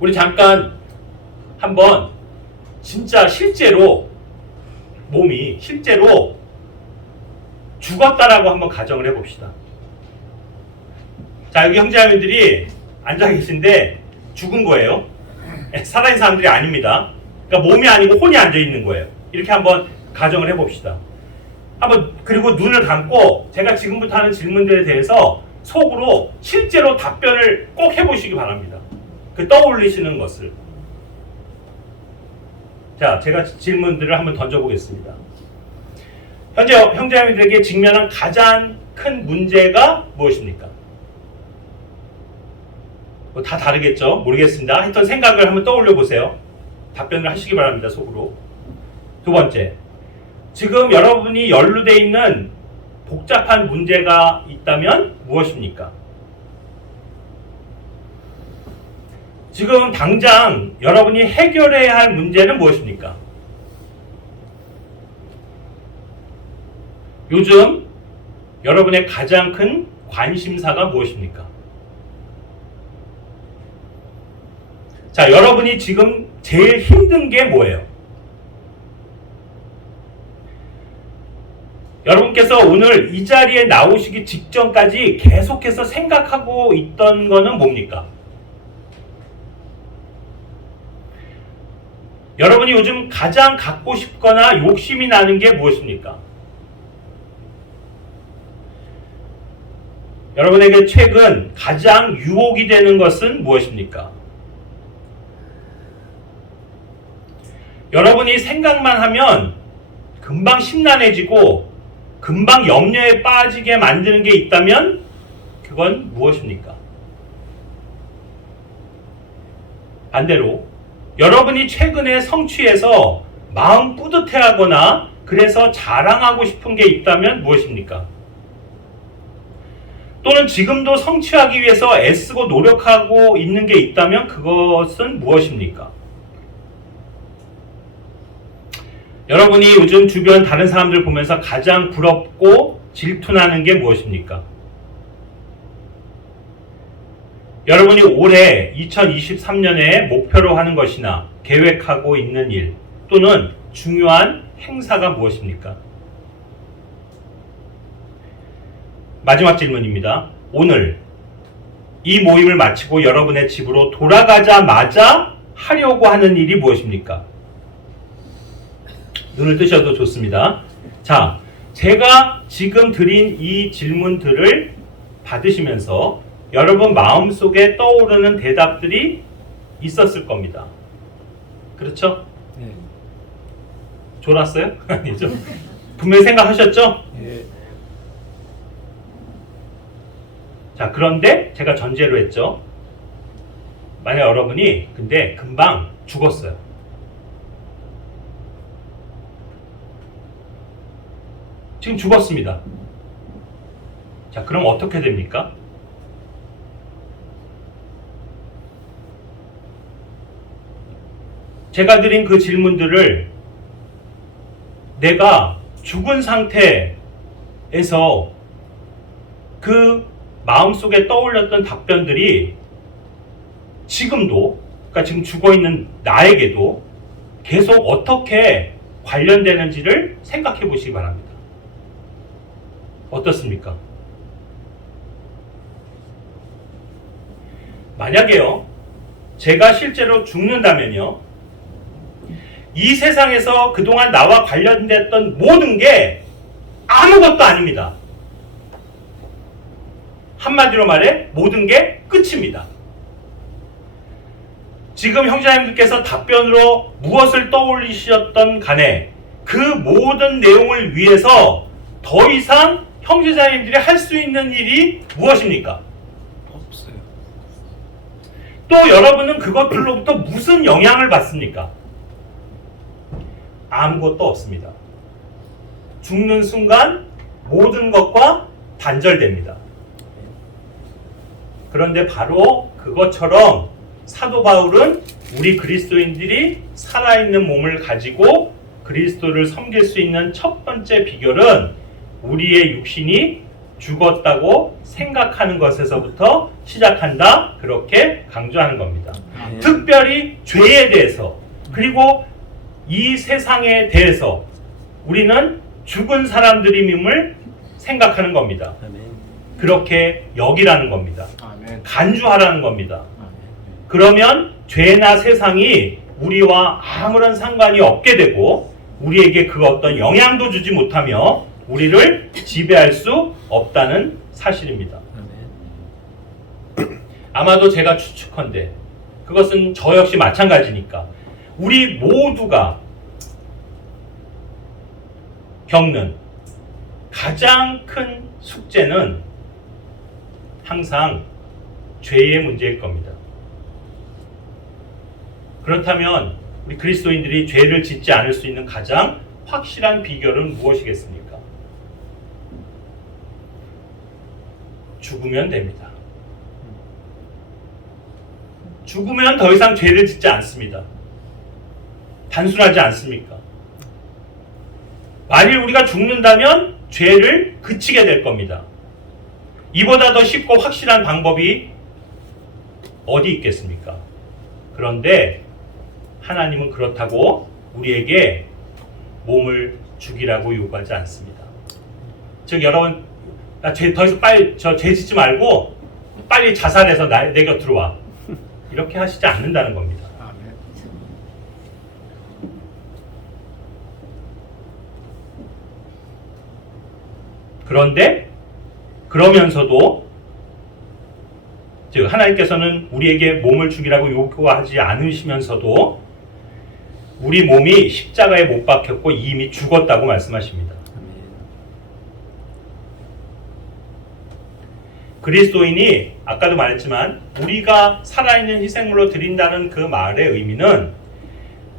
우리 잠깐 한번 진짜 실제로 몸이 실제로 죽었다라고 한번 가정을 해봅시다. 자, 여기 형제자매들이 앉아 계신데 죽은 거예요. 살아있는 사람들이 아닙니다. 그러니까 몸이 아니고 혼이 앉아 있는 거예요. 이렇게 한번 가정을 해봅시다. 한번 그리고 눈을 감고 제가 지금부터 하는 질문들에 대해서 속으로 실제로 답변을 꼭 해보시기 바랍니다. 그 떠올리시는 것을. 자, 제가 질문들을 한번 던져보겠습니다. 현재 형제자매들에게 직면한 가장 큰 문제가 무엇입니까? 뭐 다 다르겠죠? 모르겠습니다. 했던 생각을 한번 떠올려 보세요. 답변을 하시기 바랍니다. 속으로. 두 번째, 지금 여러분이 연루되어 있는 복잡한 문제가 있다면 무엇입니까? 지금 당장 여러분이 해결해야 할 문제는 무엇입니까? 요즘 여러분의 가장 큰 관심사가 무엇입니까? 자, 여러분이 지금 제일 힘든 게 뭐예요? 여러분께서 오늘 이 자리에 나오시기 직전까지 계속해서 생각하고 있던 거는 뭡니까? 여러분이 요즘 가장 갖고 싶거나 욕심이 나는 게 무엇입니까? 여러분에게 최근 가장 유혹이 되는 것은 무엇입니까? 여러분이 생각만 하면 금방 심란해지고 금방 염려에 빠지게 만드는 게 있다면 그건 무엇입니까? 반대로 여러분이 최근에 성취해서 마음 뿌듯해하거나 그래서 자랑하고 싶은 게 있다면 무엇입니까? 또는 지금도 성취하기 위해서 애쓰고 노력하고 있는 게 있다면 그것은 무엇입니까? 여러분이 요즘 주변 다른 사람들 보면서 가장 부럽고 질투나는 게 무엇입니까? 여러분이 올해 2023년에 목표로 하는 것이나 계획하고 있는 일 또는 중요한 행사가 무엇입니까? 마지막 질문입니다. 오늘 이 모임을 마치고 여러분의 집으로 돌아가자마자 하려고 하는 일이 무엇입니까? 눈을 뜨셔도 좋습니다. 자, 제가 지금 드린 이 질문들을 받으시면서 여러분 마음속에 떠오르는 대답들이 있었을 겁니다. 그렇죠? 네. 졸았어요? 아니죠? 분명히 생각하셨죠? 예. 자, 그런데 제가 전제로 했죠. 만약 여러분이 근데 금방 죽었어요. 지금 죽었습니다. 자, 그럼 어떻게 됩니까? 제가 드린 그 질문들을 내가 죽은 상태에서 그 마음속에 떠올렸던 답변들이 지금도, 그러니까 지금 죽어있는 나에게도 계속 어떻게 관련되는지를 생각해 보시기 바랍니다. 어떻습니까? 만약에요, 제가 실제로 죽는다면요, 이 세상에서 그동안 나와 관련됐던 모든 게 아무것도 아닙니다. 한마디로 말해 모든 게 끝입니다. 지금 형제자님들께서 답변으로 무엇을 떠올리셨던 간에 그 모든 내용을 위해서 더 이상 형제자님들이 할 수 있는 일이 무엇입니까? 없어요. 또 여러분은 그것들로부터 무슨 영향을 받습니까? 아무것도 없습니다. 죽는 순간 모든 것과 단절됩니다. 그런데 바로 그것처럼 사도 바울은 우리 그리스도인들이 살아있는 몸을 가지고 그리스도를 섬길 수 있는 첫 번째 비결은 우리의 육신이 죽었다고 생각하는 것에서부터 시작한다, 그렇게 강조하는 겁니다. 특별히 죄에 대해서, 그리고 이 세상에 대해서 우리는 죽은 사람들임을 생각하는 겁니다. 그렇게 여기라는 겁니다. 간주하라는 겁니다. 그러면 죄나 세상이 우리와 아무런 상관이 없게 되고 우리에게 그 어떤 영향도 주지 못하며 우리를 지배할 수 없다는 사실입니다. 아마도 제가 추측컨대 그것은 저 역시 마찬가지니까 우리 모두가 겪는 가장 큰 숙제는 항상 죄의 문제일 겁니다. 그렇다면 우리 그리스도인들이 죄를 짓지 않을 수 있는 가장 확실한 비결은 무엇이겠습니까? 죽으면 됩니다. 죽으면 더 이상 죄를 짓지 않습니다. 단순하지 않습니까? 만일 우리가 죽는다면 죄를 그치게 될 겁니다. 이보다 더 쉽고 확실한 방법이 어디 있겠습니까? 그런데 하나님은 그렇다고 우리에게 몸을 죽이라고 요구하지 않습니다. 즉 여러분, 더 이상 빨리 죄 짓지 말고 빨리 자살해서 내 곁으로 와, 이렇게 하시지 않는다는 겁니다. 그런데 그러면서도 즉 하나님께서는 우리에게 몸을 죽이라고 요구하지 않으시면서도 우리 몸이 십자가에 못 박혔고 이미 죽었다고 말씀하십니다. 그리스도인이 아까도 말했지만 우리가 살아있는 희생물로 드린다는 그 말의 의미는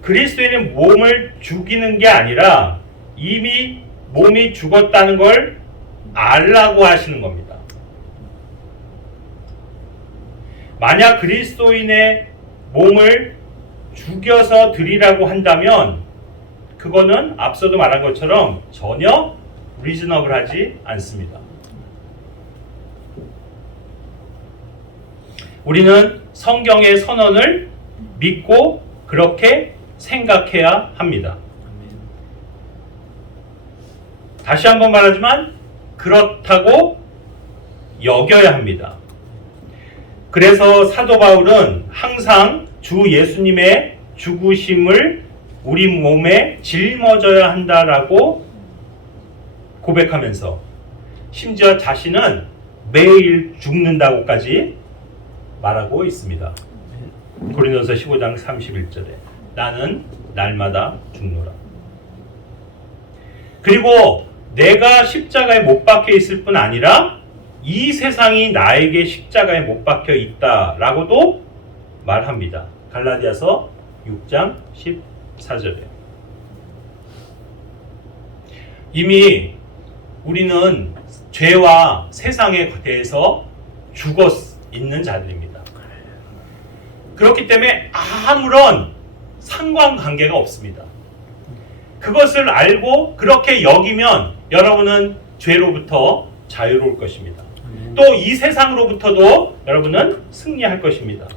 그리스도인의 몸을 죽이는 게 아니라 이미 몸이 죽었다는 걸 알라고 하시는 겁니다. 만약 그리스도인의 몸을 죽여서 드리라고 한다면 그거는 앞서도 말한 것처럼 전혀 리즈너블하지 않습니다. 우리는 성경의 선언을 믿고 그렇게 생각해야 합니다. 다시 한번 말하지만 그렇다고 여겨야 합니다. 그래서 사도 바울은 항상 주 예수님의 죽으심을 우리 몸에 짊어져야 한다라고 고백하면서 심지어 자신은 매일 죽는다고까지 말하고 있습니다. 고린도서 15장 31절에 나는 날마다 죽노라. 그리고 내가 십자가에 못 박혀 있을 뿐 아니라 이 세상이 나에게 십자가에 못 박혀 있다라고도 말합니다. 갈라디아서 6장 14절에 이미 우리는 죄와 세상에 대해서 죽어 있는 자들입니다. 그렇기 때문에 아무런 상관관계가 없습니다. 그것을 알고 그렇게 여기면 여러분은 죄로부터 자유로울 것입니다. 또 이 세상으로부터도 여러분은 승리할 것입니다.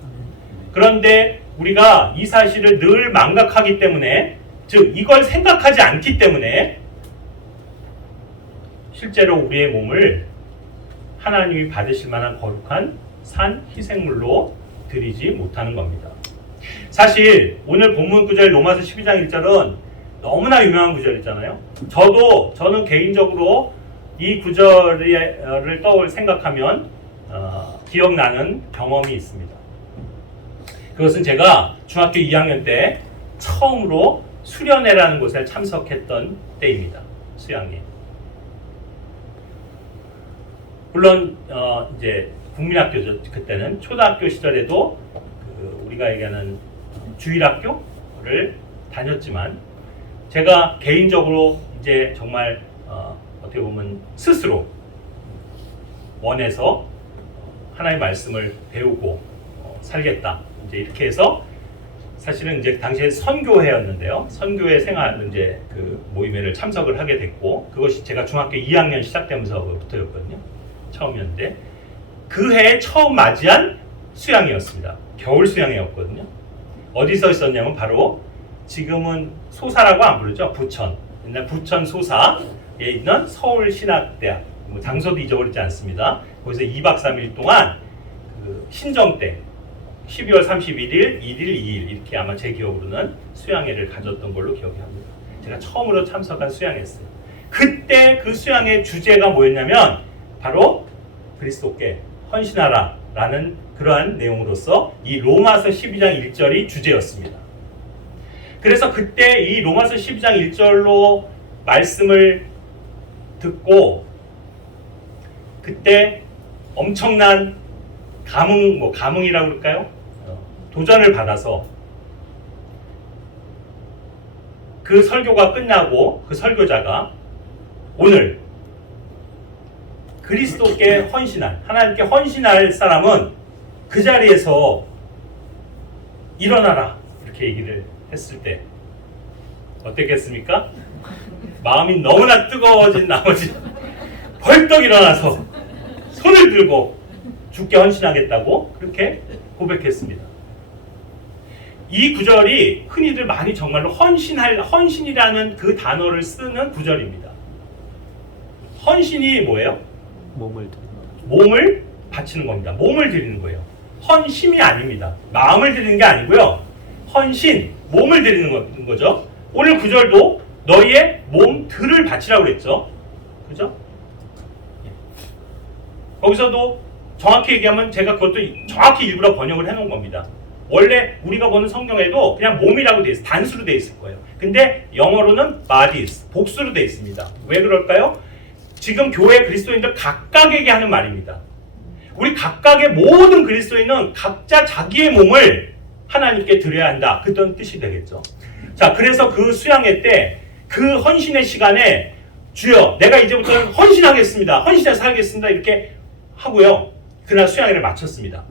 그런데 우리가 이 사실을 늘 망각하기 때문에, 즉 이걸 생각하지 않기 때문에 실제로 우리의 몸을 하나님이 받으실 만한 거룩한 산 희생물로 드리지 못하는 겁니다. 사실 오늘 본문 구절 로마서 12장 1절은 너무나 유명한 구절이잖아요. 저는 개인적으로 이 구절을 생각하면 기억나는 경험이 있습니다. 그것은 제가 중학교 2학년 때 처음으로 수련회라는 곳에 참석했던 때입니다. 수양회. 물론 이제 국민학교죠. 그때는 초등학교 시절에도 우리가 얘기하는 주일학교를 다녔지만 제가 개인적으로 이제 정말 어떻게 보면 스스로 원해서 하나님의 말씀을 배우고 살겠다. 이제 이렇게 해서 사실은 이제 당시에 선교회였는데요. 선교회 생활 이제 그 모임회를 참석을 하게 됐고 그것이 제가 중학교 2학년 시작되면서부터였거든요. 처음이었는데 그 해에 처음 맞이한 수양회였습니다. 겨울 수양회였거든요. 어디서 있었냐면 바로 지금은 소사라고 안 부르죠. 부천. 옛날 부천 소사에 있는 서울신학대학. 뭐 장소도 잊어버리지 않습니다. 거기서 2박 3일 동안 그 신정 때 12월 31일, 1일, 2일 이렇게 아마 제 기억으로는 수양회를 가졌던 걸로 기억이 합니다. 제가 처음으로 참석한 수양회였어요. 그때 그 수양회 주제가 뭐였냐면 바로 그리스도께 헌신하라 라는 그러한 내용으로서 이 로마서 12장 1절이 주제였습니다. 그래서 그때 이 로마서 12장 1절로 말씀을 듣고 그때 엄청난 감흥이라고 그럴까요? 도전을 받아서 그 설교가 끝나고 그 설교자가 오늘 그리스도께 헌신할, 하나님께 헌신할 사람은 그 자리에서 일어나라 이렇게 얘기를 했을 때 어땠겠습니까? 마음이 너무나 뜨거워진 나머지 벌떡 일어나서 손을 들고 주께 헌신하겠다고 그렇게 고백했습니다. 이 구절이 흔히들 많이 정말로 헌신이라는 그 단어를 쓰는 구절입니다. 헌신이 뭐예요? 몸을 바치는 겁니다. 몸을 드리는 거예요. 헌심이 아닙니다. 마음을 드리는 게 아니고요. 헌신, 몸을 드리는 거죠. 오늘 구절도 너희의 몸들을 바치라고 그랬죠. 그죠? 거기서도 정확히 얘기하면 제가 그것도 정확히 일부러 번역을 해놓은 겁니다. 원래 우리가 보는 성경에도 그냥 몸이라고 돼 있어요. 단수로 돼 있을 거예요. 근데 영어로는 bodies, 복수로 돼 있습니다. 왜 그럴까요? 지금 교회 그리스도인들 각각에게 하는 말입니다. 우리 각각의 모든 그리스도인은 각자 자기의 몸을 하나님께 드려야 한다. 그런 뜻이 되겠죠. 자, 그래서 그 수양회 때 그 헌신의 시간에 주여 내가 이제부터는 헌신하겠습니다. 헌신해서 살겠습니다. 이렇게 하고요. 그날 수양회를 마쳤습니다.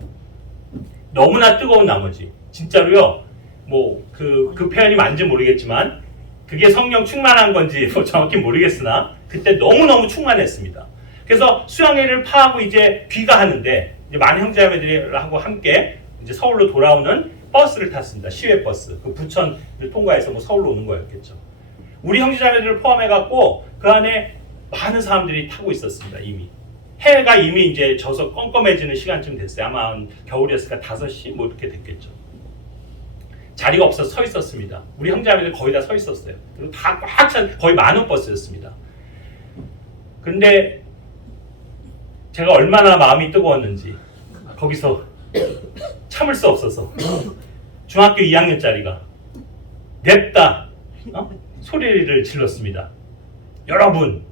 너무나 뜨거운 나머지 진짜로요. 뭐 그 표현이 맞는지 모르겠지만 그게 성령 충만한 건지 뭐 정확히 모르겠으나 그때 너무너무 충만했습니다. 그래서 수양회를 파하고 이제 귀가하는데 이제 많은 형제자매들하고 함께 이제 서울로 돌아오는 버스를 탔습니다. 시외 버스. 그 부천을 통과해서 뭐 서울로 오는 거였겠죠. 우리 형제자매들을 포함해갖고 그 안에 많은 사람들이 타고 있었습니다. 이미. 해가 이미 이제 져서 껌껌해지는 시간쯤 됐어요. 아마 겨울이었으니까 5시 뭐 이렇게 됐겠죠. 자리가 없어서 서 있었습니다. 우리 형제자매들 거의 다 서 있었어요. 그리고 다 꽉 찬 거의 많은 버스였습니다. 근데 제가 얼마나 마음이 뜨거웠는지 거기서 참을 수 없어서 중학교 2학년짜리가 냅다 소리를 질렀습니다. 여러분,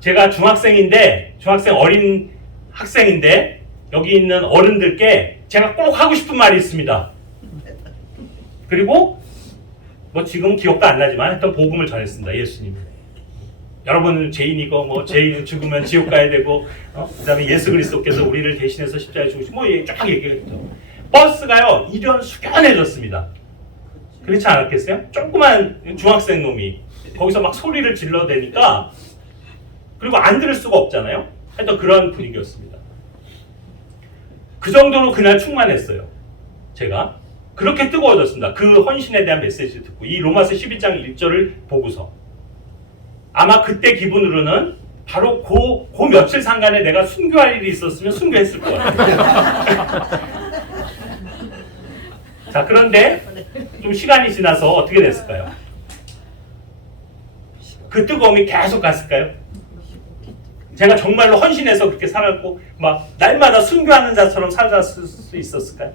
제가 중학생인데 중학생 어린 학생인데 여기 있는 어른들께 제가 꼭 하고 싶은 말이 있습니다. 그리고 뭐 지금 기억도 안 나지만 했던 복음을 전했습니다. 예수님. 여러분은 죄인이고 뭐 죄인 죽으면 지옥 가야 되고 그다음에 예수 그리스도께서 우리를 대신해서 십자가에 죽으시고 뭐 쫙 얘기했죠. 버스가요 이런 숙연해졌습니다. 그렇지 않았겠어요? 조그만 중학생 놈이 거기서 막 소리를 질러대니까 그리고 안 들을 수가 없잖아요. 하여튼 그런 분위기였습니다. 그 정도로 그날 충만했어요. 제가 그렇게 뜨거워졌습니다. 그 헌신에 대한 메시지를 듣고 이 로마서 12장 1절을 보고서 아마 그때 기분으로는 바로 그 며칠 상간에 내가 순교할 일이 있었으면 순교했을 것 같아요. 자, 그런데 좀 시간이 지나서 어떻게 됐을까요? 그 뜨거움이 계속 갔을까요? 제가 정말로 헌신해서 그렇게 살았고 막 날마다 순교하는 자처럼 살았을 수 있었을까요?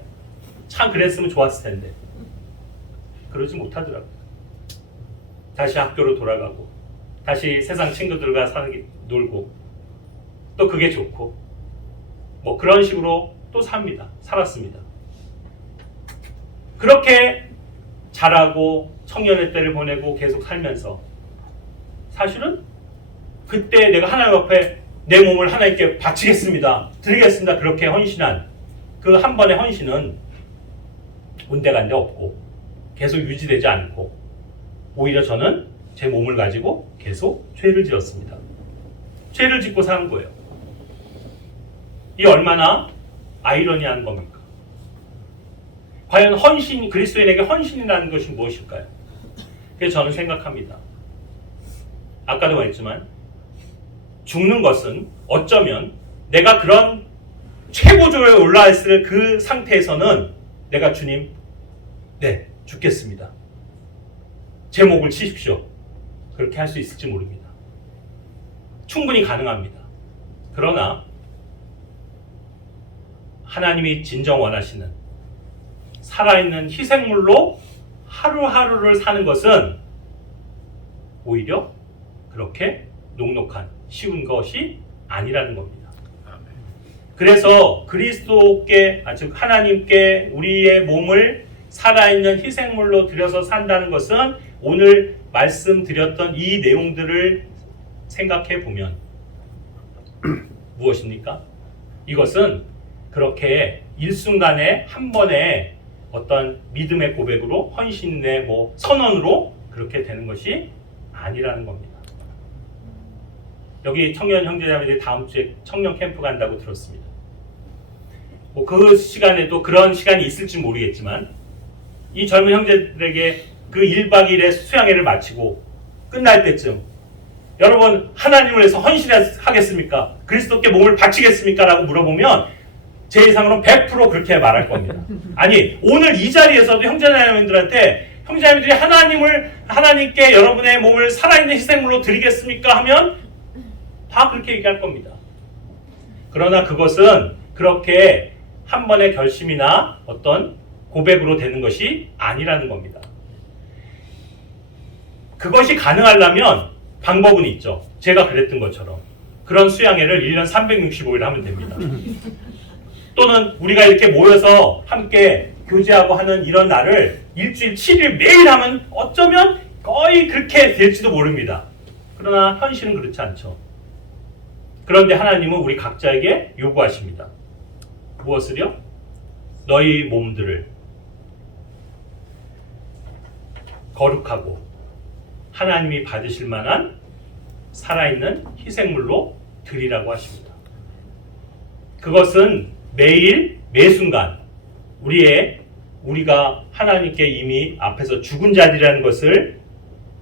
참 그랬으면 좋았을 텐데 그러지 못하더라고요. 다시 학교로 돌아가고 다시 세상 친구들과 놀고 또 그게 좋고 뭐 그런 식으로 또 살았습니다. 그렇게 자라고 청년의 때를 보내고 계속 살면서 사실은 그때 내가 하나님 앞에 내 몸을 하나님께 바치겠습니다. 드리겠습니다. 그렇게 헌신한 그 한 번의 헌신은 온데간데 없고 계속 유지되지 않고 오히려 저는 제 몸을 가지고 계속 죄를 지었습니다. 죄를 짓고 사는 거예요. 이 얼마나 아이러니한 겁니까? 과연 그리스도인에게 헌신이라는 것이 무엇일까요? 그래서 저는 생각합니다. 아까도 말했지만 죽는 것은 어쩌면 내가 그런 최고조에 올라있을 그 상태에서는 내가 주님, 네, 죽겠습니다. 제 목을 치십시오. 그렇게 할 수 있을지 모릅니다. 충분히 가능합니다. 그러나 하나님이 진정 원하시는 살아있는 희생물로 하루하루를 사는 것은 오히려 그렇게 녹록한 쉬운 것이 아니라는 겁니다. 그래서 그리스도께 즉 하나님께 우리의 몸을 살아있는 희생물로 들여서 산다는 것은 오늘 말씀드렸던 이 내용들을 생각해 보면 무엇입니까? 이것은 그렇게 일순간에 한 번에 어떤 믿음의 고백으로 헌신의 선언으로 그렇게 되는 것이 아니라는 겁니다. 여기 청년 형제자매들이 다음 주에 청년 캠프 간다고 들었습니다. 그 시간에도 그런 시간이 있을지 모르겠지만 이 젊은 형제들에게 그 1박 2일의 수양회를 마치고 끝날 때쯤 여러분 하나님을 위해서 헌신하겠습니까? 그리스도께 몸을 바치겠습니까? 라고 물어보면 제 예상으로는 100% 그렇게 말할 겁니다. 아니 오늘 이 자리에서도 형제자매들한테 형제자매들이 하나님께 여러분의 몸을 살아있는 희생물로 드리겠습니까? 하면 다 그렇게 얘기할 겁니다. 그러나 그것은 그렇게 한 번의 결심이나 어떤 고백으로 되는 것이 아니라는 겁니다. 그것이 가능하려면 방법은 있죠. 제가 그랬던 것처럼 그런 수양회를 1년 365일 하면 됩니다. 또는 우리가 이렇게 모여서 함께 교제하고 하는 이런 날을 일주일 7일 매일 하면 어쩌면 거의 그렇게 될지도 모릅니다. 그러나 현실은 그렇지 않죠. 그런데 하나님은 우리 각자에게 요구하십니다. 무엇을요? 너희 몸들을 거룩하고 하나님이 받으실 만한 살아있는 희생물로 드리라고 하십니다. 그것은 매일 매순간 우리가 하나님께 이미 앞에서 죽은 자들이라는 것을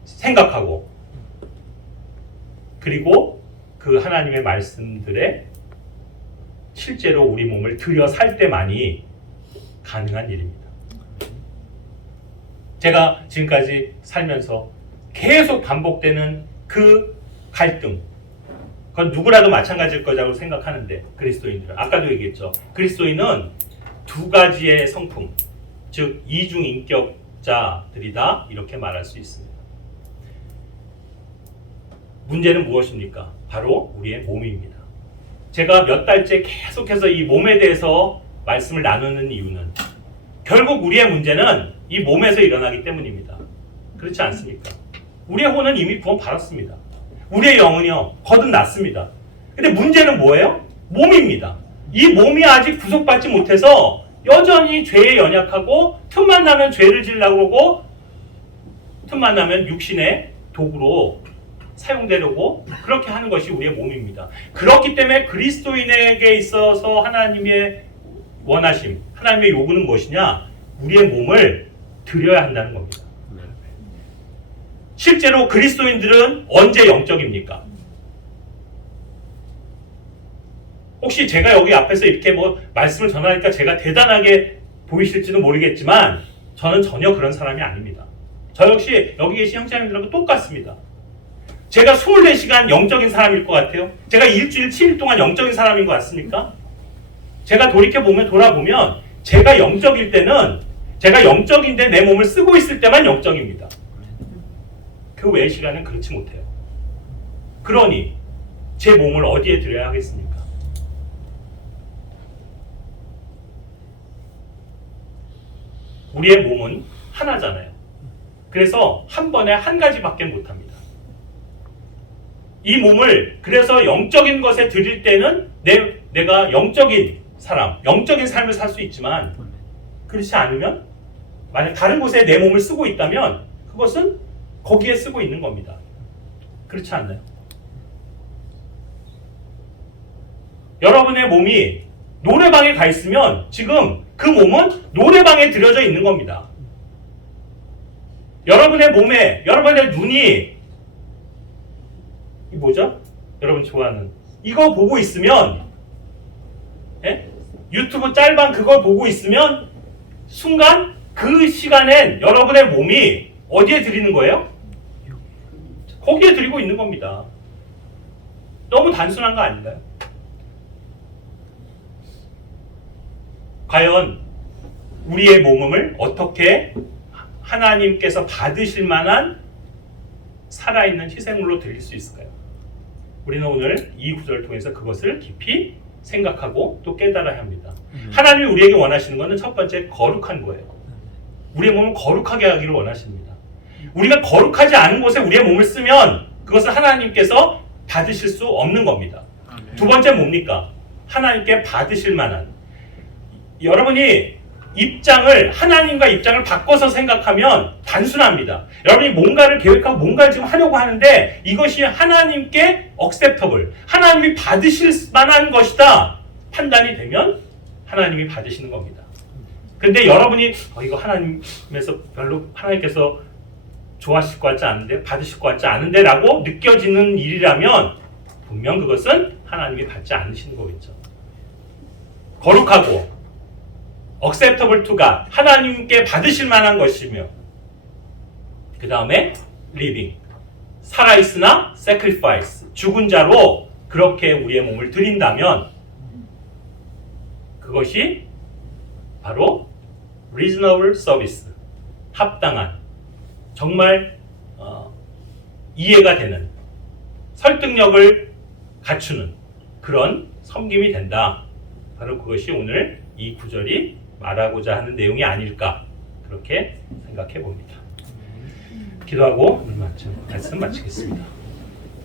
생각하고, 그리고 그 하나님의 말씀들에 실제로 우리 몸을 들여 살 때만이 가능한 일입니다. 제가 지금까지 살면서 계속 반복되는 그 갈등, 그건 누구라도 마찬가지일 거라고 생각하는데, 그리스도인들은 아까도 얘기했죠. 그리스도인은 두 가지의 성품, 즉 이중인격자들이다, 이렇게 말할 수 있습니다. 문제는 무엇입니까? 바로 우리의 몸입니다. 제가 몇 달째 계속해서 이 몸에 대해서 말씀을 나누는 이유는 결국 우리의 문제는 이 몸에서 일어나기 때문입니다. 그렇지 않습니까? 우리의 혼은 이미 구원 받았습니다. 우리의 영은요, 거듭났습니다. 근데 문제는 뭐예요? 몸입니다. 이 몸이 아직 구속받지 못해서 여전히 죄에 연약하고, 틈만 나면 죄를 지으려고 그러고, 틈만 나면 육신의 도구로 사용되려고 그렇게 하는 것이 우리의 몸입니다. 그렇기 때문에 그리스도인에게 있어서 하나님의 원하심, 하나님의 요구는 무엇이냐? 우리의 몸을 드려야 한다는 겁니다. 실제로 그리스도인들은 언제 영적입니까? 혹시 제가 여기 앞에서 이렇게 말씀을 전하니까 제가 대단하게 보이실지도 모르겠지만 저는 전혀 그런 사람이 아닙니다. 저 역시 여기 계신 형제님들하고 똑같습니다. 제가 24시간 영적인 사람일 것 같아요? 제가 일주일 7일 동안 영적인 사람인 것 같습니까? 제가 돌아보면 제가 영적일 때는 제가 영적인데 내 몸을 쓰고 있을 때만 영적입니다. 그 외의 시간은 그렇지 못해요. 그러니 제 몸을 어디에 드려야 하겠습니까? 우리의 몸은 하나잖아요. 그래서 한 번에 한 가지밖에 못합니다. 이 몸을 그래서 영적인 것에 드릴 때는 내가 영적인 사람, 영적인 삶을 살 수 있지만, 그렇지 않으면 만약 다른 곳에 내 몸을 쓰고 있다면 그것은 거기에 쓰고 있는 겁니다. 그렇지 않나요? 여러분의 몸이 노래방에 가 있으면 지금 그 몸은 노래방에 들여져 있는 겁니다. 여러분의 몸에, 여러분의 눈이 이 뭐죠? 여러분 좋아하는 이거 보고 있으면, 유튜브 짤방 그거 보고 있으면 순간 그 시간엔 여러분의 몸이 어디에 드리는 거예요? 거기에 드리고 있는 겁니다. 너무 단순한 거 아닌가요? 과연 우리의 몸을 어떻게 하나님께서 받으실 만한 살아있는 희생물로 드릴 수 있을까요? 우리는 오늘 이 구절을 통해서 그것을 깊이 생각하고 또 깨달아야 합니다. 하나님이 우리에게 원하시는 것은 첫 번째 거룩한 거예요. 우리의 몸을 거룩하게 하기를 원하십니다. 우리가 거룩하지 않은 곳에 우리의 몸을 쓰면 그것을 하나님께서 받으실 수 없는 겁니다. 두 번째 뭡니까? 하나님께 받으실 만한, 여러분이 하나님과 입장을 바꿔서 생각하면 단순합니다. 여러분이 뭔가를 계획하고 뭔가를 지금 하려고 하는데 이것이 하나님께 acceptable, 하나님이 받으실 만한 것이다 판단이 되면 하나님이 받으시는 겁니다. 근데 여러분이 이거 하나님께서 좋아하실 것 같지 않은데, 받으실 것 같지 않은데 라고 느껴지는 일이라면 분명 그것은 하나님이 받지 않으시는 거겠죠. 거룩하고 acceptable to God, 하나님께 받으실 만한 것이며, 그 다음에 living, 살아있으나 sacrifice, 죽은 자로 그렇게 우리의 몸을 드린다면 그것이 바로 reasonable service, 합당한, 정말 이해가 되는, 설득력을 갖추는 그런 섬김이 된다. 바로 그것이 오늘 이 구절이 말하고자 하는 내용이 아닐까 그렇게 생각해 봅니다. 기도하고 오늘 말씀 마치겠습니다.